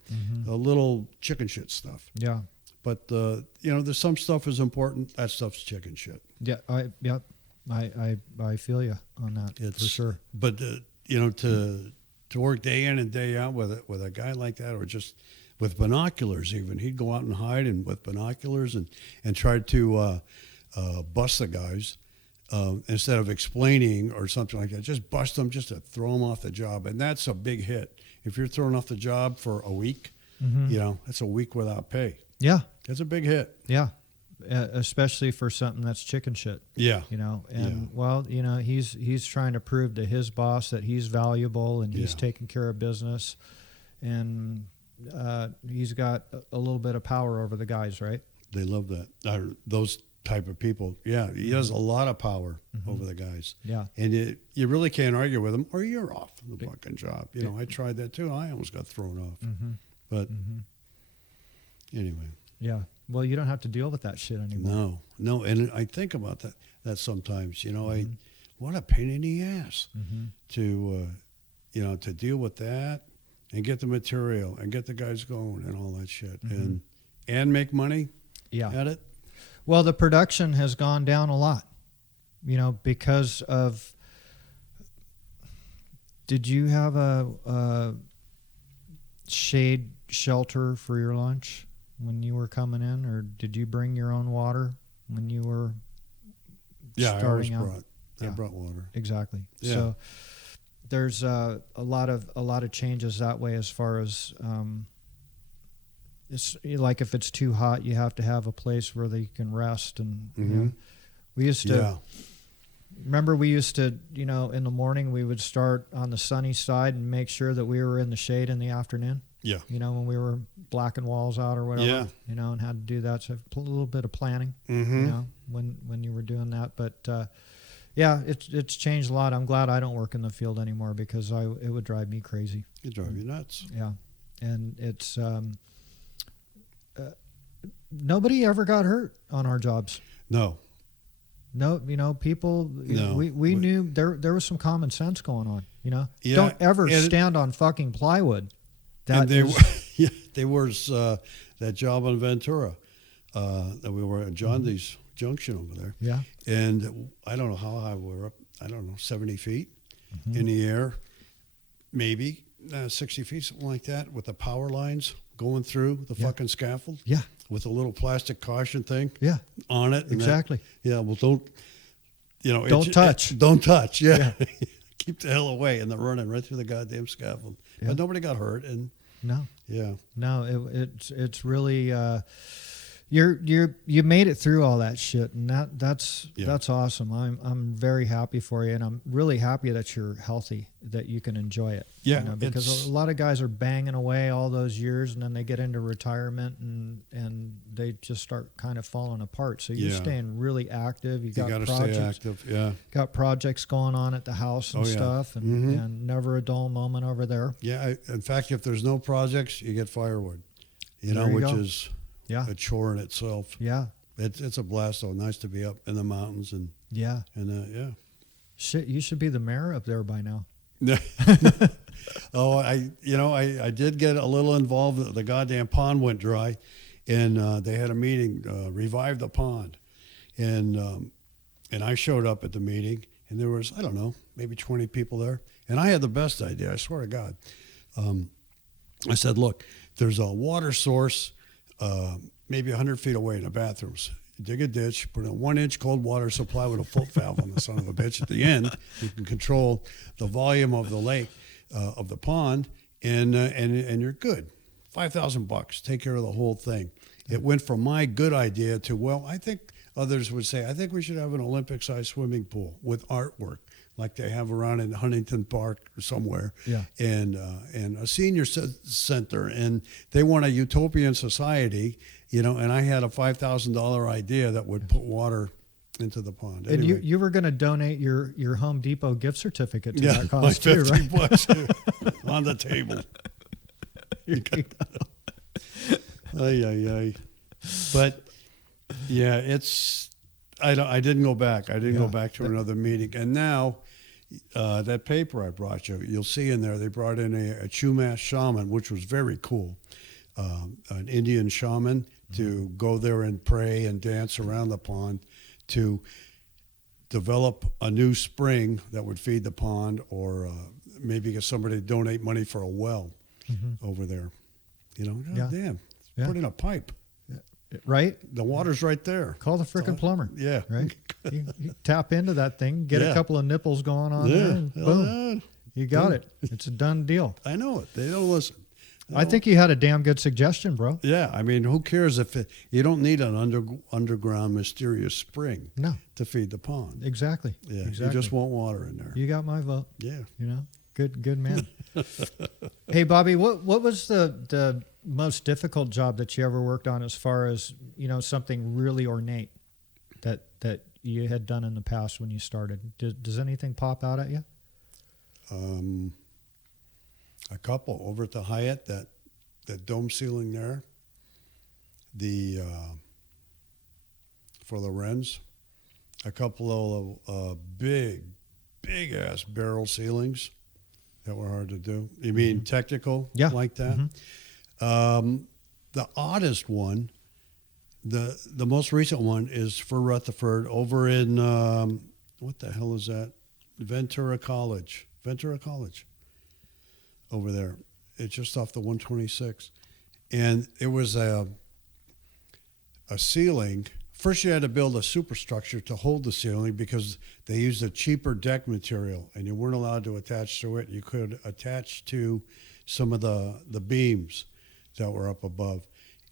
A little chicken shit stuff. Yeah. But, you know, there's some stuff is important. That stuff's chicken shit. Yeah. I feel you on that for sure. But, you know, to work day in and day out with a guy like that, or just with binoculars even, he'd go out and hide with binoculars and try to bust the guys. Instead of explaining or something like that, just bust them, just to throw them off the job. And that's a big hit. If you're thrown off the job for a week, you know, that's a week without pay. Yeah. That's a big hit. Yeah. Especially for something that's chicken shit. Yeah. You know, and well, you know, he's trying to prove to his boss that he's valuable and he's taking care of business, and he's got a little bit of power over the guys, right? They love that. Those type of people. Yeah, he has a lot of power over the guys. Yeah. And you really can't argue with him, or you're off the fucking job. You know, I tried that too. I almost got thrown off. But anyway. Yeah. Well, you don't have to deal with that shit anymore. No. And I think about that sometimes. You know, what a pain in the ass to, you know, to deal with that and get the material and get the guys going and all that shit and make money at it. Well, the production has gone down a lot, you know, because of. Did you have a shade shelter for your lunch when you were coming in, or did you bring your own water when you were starting out? I brought water. Exactly. Yeah. So there's a lot of changes that way as far as. It's like if it's too hot, you have to have a place where they can rest. And you know, we used to remember we used to, you know, in the morning we would start on the sunny side and make sure that we were in the shade in the afternoon. Yeah. You know, when we were blacking walls out or whatever. Yeah. You know, and had to do that. So a little bit of planning. You know, when you were doing that, but yeah, it's changed a lot. I'm glad I don't work in the field anymore because it would drive me crazy. It'd drive you nuts. Yeah, and it's. Nobody ever got hurt on our jobs. No, you know, people. We knew there was some common sense going on. You know, don't ever stand on fucking plywood. There was that job on Ventura that we were at John Dee's Junction over there. Yeah, and I don't know how high we were up. I don't know, 70 feet in the air, maybe 60 feet, something like that, with the power lines going through the fucking scaffold. Yeah. With a little plastic caution thing. Yeah. On it. Exactly. Well, don't touch. Don't touch. Yeah. Keep the hell away. And they're running right through the goddamn scaffold. Yeah. But nobody got hurt. And no. Yeah. No, it's really you made it through all that shit, and that's awesome. I'm very happy for you, and I'm really happy that you're healthy, that you can enjoy it. Yeah, you know, because a lot of guys are banging away all those years, and then they get into retirement and they just start kind of falling apart. So you're staying really active. You got to projects, stay active. Yeah, got projects going on at the house and stuff, and never a dull moment over there. Yeah, in fact, if there's no projects, you get firewood. You know, which is. Yeah, a chore in itself. Yeah, it's a blast though. Nice to be up in the mountains and Shit, you should be the mayor up there by now. Oh, I did get a little involved. The goddamn pond went dry, and they had a meeting, revive the pond, and I showed up at the meeting, and there was, I don't know, maybe 20 people there, and I had the best idea. I swear to God. I said, look, there's a water source maybe 100 feet away in the bathrooms. Dig a ditch, put a 1-inch cold water supply with a foot valve on the son of a bitch. At the end, you can control the volume of the lake, of the pond, and you're good. $5,000, take care of the whole thing. It went from my good idea to, well, I think others would say, I think we should have an Olympic-sized swimming pool with artwork like they have around in Huntington Park or somewhere, and a senior center, and they want a utopian society, and I had a $5,000 idea that would put water into the pond. And anyway, you were going to donate your Home Depot gift certificate to that my cause too, right? $50 on the table. Ay. But yeah, I didn't go back. I didn't go back to another meeting. And now that paper I brought you, you'll see in there, they brought in a Chumash shaman, which was very cool. An Indian shaman to go there and pray and dance around the pond to develop a new spring that would feed the pond, or maybe get somebody to donate money for a well over there. Damn, put in a pipe. Right? The water's right there. Call the frickin' plumber. Yeah. Right? you tap into that thing, get a couple of nipples going on there, and boom. You got it. It's a done deal. I know it. They don't listen. I think you had a damn good suggestion, bro. Yeah. I mean, who cares if you don't need an underground mysterious spring to feed the pond. Exactly. Yeah. Exactly. You just want water in there. You got my vote. Yeah. Good man. Hey, Bobby, what was the most difficult job that you ever worked on, as far as, something really ornate that you had done in the past when you started? Does anything pop out at you? A couple over at the Hyatt, that dome ceiling there, for the Wrens, a couple of big ass barrel ceilings that were hard to do. You mean technical, like that? The oddest one, the most recent one, is for Rutherford over in what the hell is that? Ventura College over there. It's just off the 126, and it was a ceiling. First, you had to build a superstructure to hold the ceiling because they used a cheaper deck material, and you weren't allowed to attach to it. You could attach to some of the beams that were up above,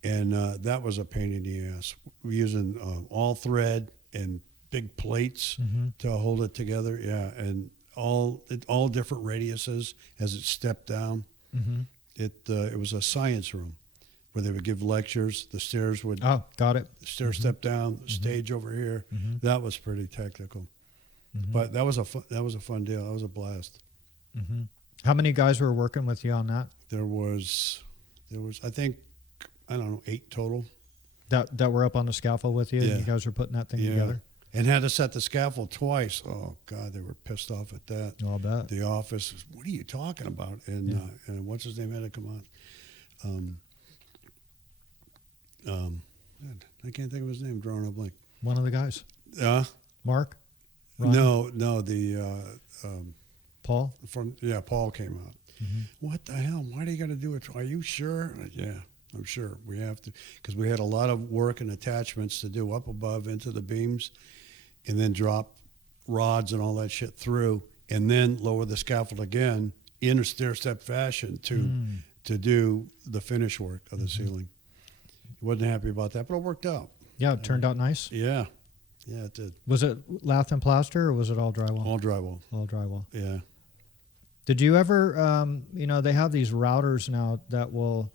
and that was a pain in the ass. We're using all thread and big plates to hold it together. Yeah, and all different radiuses as it stepped down. It was a science room where they would give lectures. The stairs would got it. The stair step down, the stage over here. That was pretty technical, but that was a fun deal. That was a blast. How many guys were working with you on that? There was I think, I don't know, 8 total. That were up on the scaffold with you. Yeah. And you guys were putting that thing together. And had to set the scaffold twice. Oh God, they were pissed off at that. I'll bet. The office, what are you talking about? And what's his name had to come on. I can't think of his name. Drawing a blank. One of the guys. Mark. Ryan? No. The Paul. Paul came out. What the hell? Why do you got to do it? Are you sure? Yeah, I'm sure. We have to, because we had a lot of work and attachments to do up above into the beams, and then drop rods and all that shit through, and then lower the scaffold again in a stair-step fashion to do the finish work of the ceiling. He wasn't happy about that, but it worked out. Yeah, it turned out nice. Yeah, it did. Was it lath and plaster, or was it all drywall? All drywall. All drywall. Yeah. Did you ever, they have these routers now that will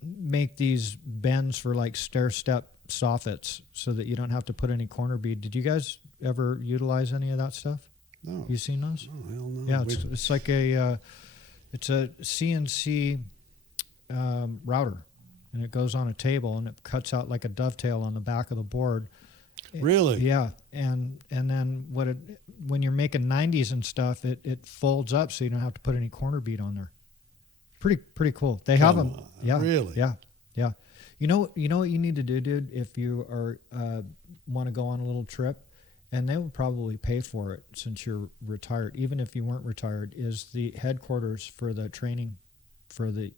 make these bends for like stair-step soffits so that you don't have to put any corner bead. Did you guys ever utilize any of that stuff? No. You seen those? Oh, hell no. Yeah, it's like it's a CNC router, and it goes on a table, and it cuts out like a dovetail on the back of the board. Really? Yeah, and then when you're making 90s and stuff, it folds up so you don't have to put any corner bead on there. Pretty cool. They have them. Yeah. Really? Yeah. You know what you need to do, dude, if you are want to go on a little trip, and they would probably pay for it since you're retired, even if you weren't retired, is the headquarters for the training for the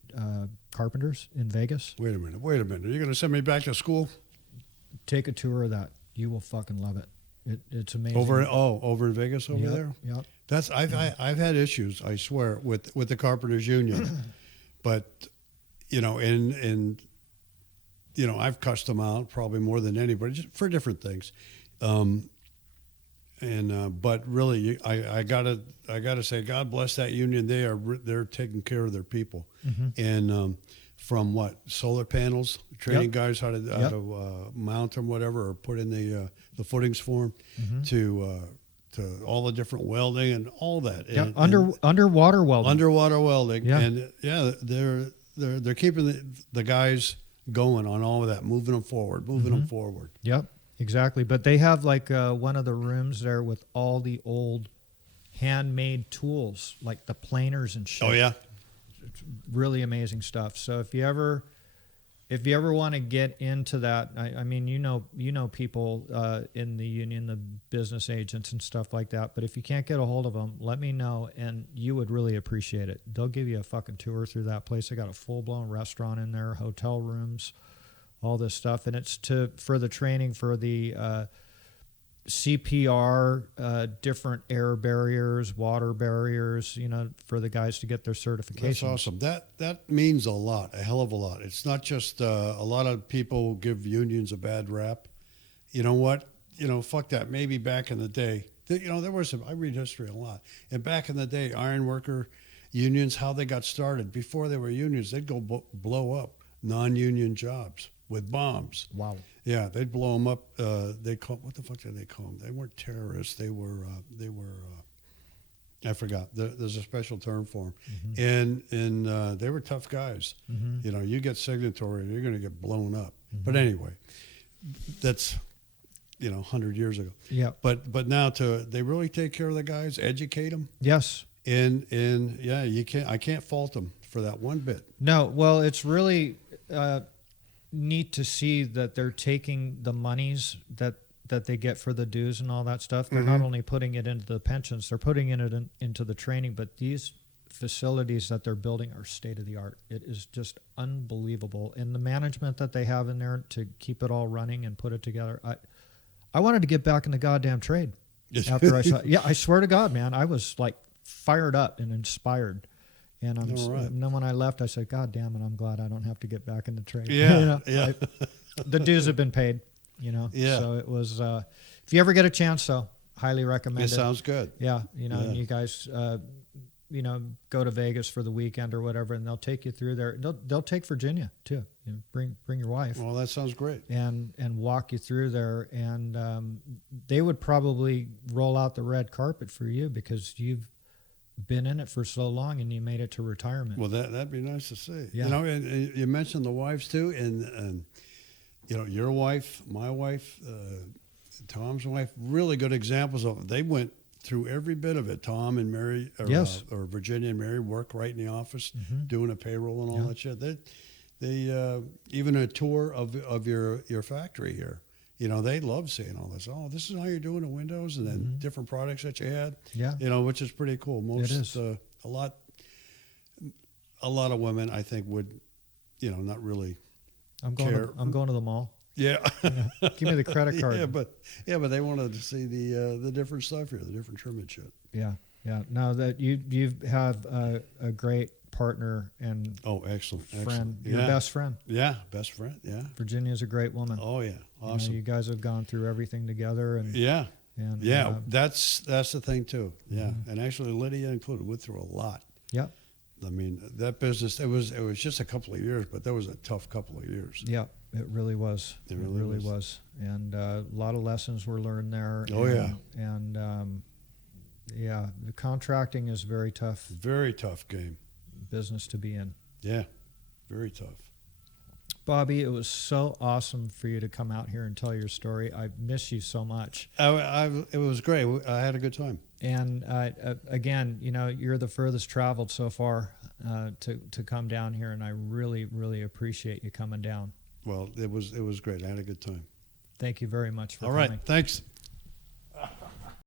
carpenters in Vegas. Wait a minute. Are you going to send me back to school? Take a tour of that. You will fucking love it. It's amazing. Over in Vegas over there? Yep. That's I've had issues, I swear, with the Carpenters Union. But, and I've cussed them out probably more than anybody, just for different things. But really, I gotta say, God bless that union. They're taking care of their people, and from what solar panels, training guys how to mount them, whatever, or put in the footings for them, to all the different welding and all that. Yeah, and underwater welding. Underwater welding, Yeah. and they're keeping the guys going on all of that, moving them forward. Yep, exactly. But they have like one of the rooms there with all the old handmade tools, like the planers and shit. Oh yeah, It's really amazing stuff. So if you ever want to get into that, I mean, you know people in the union, the business agents and stuff like that. But if you can't get a hold of them, let me know, and you would really appreciate it. They'll give you a fucking tour through that place. They got a full-blown restaurant in there, hotel rooms, all this stuff, and it's for the training for the CPR, different air barriers, water barriers, for the guys to get their certification. that's awesome. That means a lot, a hell of a lot. It's not just a lot of people give unions a bad rap. You know what? Fuck that. Maybe back in the day, there was some. I read history a lot, and back in the day, iron worker unions, how they got started. Before they were unions, they'd go blow up non-union jobs with bombs. Wow. Yeah, they'd blow them up. What the fuck did they call them? They weren't terrorists. They were. I forgot. There's a special term for them, and they were tough guys. You get signatory, you're going to get blown up. But anyway, that's 100 years ago. Yeah. But now they really take care of the guys, educate them. Yes. And yeah, I can't fault them for that one bit. No, well, it's really neat to see that they're taking the monies that they get for the dues and all that stuff. They're not only putting it into the pensions, they're putting it into the training. But these facilities that they're building are state of the art. It is just unbelievable, and the management that they have in there to keep it all running and put it together. I wanted to get back in the goddamn trade after I saw. Yeah, I swear to God, man, I was like fired up and inspired. And then when I left, I said, God damn it, I'm glad I don't have to get back in the trade. Yeah, the dues have been paid, Yeah. So it was, if you ever get a chance, though, highly recommend it. It sounds good. Yeah, and you guys, go to Vegas for the weekend or whatever, and they'll take you through there. They'll take Virginia, too. Bring your wife. Well, that sounds great. And walk you through there. And they would probably roll out the red carpet for you because you've been in it for so long and you made it to retirement. Well, that'd be nice to see. Yeah. And you mentioned the wives too, and your wife, my wife, Tom's wife, really good examples of it. They went through every bit of it. Tom and Mary, or Virginia and Mary work right in the office doing a payroll and all that shit. They even a tour of your factory here. They love seeing all this. Oh, this is how you're doing the windows, and then different products that you had. Yeah. Which is pretty cool. A lot of women, I think, would, not really. I'm going to the mall. Yeah. Give me the credit card. Yeah, but they wanted to see the different stuff here, the different trim and shit. Yeah. Now that you have a great partner and excellent friend, your best friend. Yeah, best friend. Yeah. Virginia's a great woman. Oh yeah, awesome. You guys have gone through everything together, and that's the thing too. Yeah, and actually Lydia included went through a lot. Yeah. I mean, that business, it was just a couple of years, but that was a tough couple of years. Yeah, it really was. It really was. And a lot of lessons were learned there. Oh, and the contracting is very tough. Very tough game. Business to be in. Yeah, very tough. Bobby, it was so awesome for you to come out here and tell your story. I miss you so much. It was great. I had a good time. And again, you're the furthest traveled so far to come down here, and I really, really appreciate you coming down. Well, it was great. I had a good time. Thank you very much for coming. All right, thanks.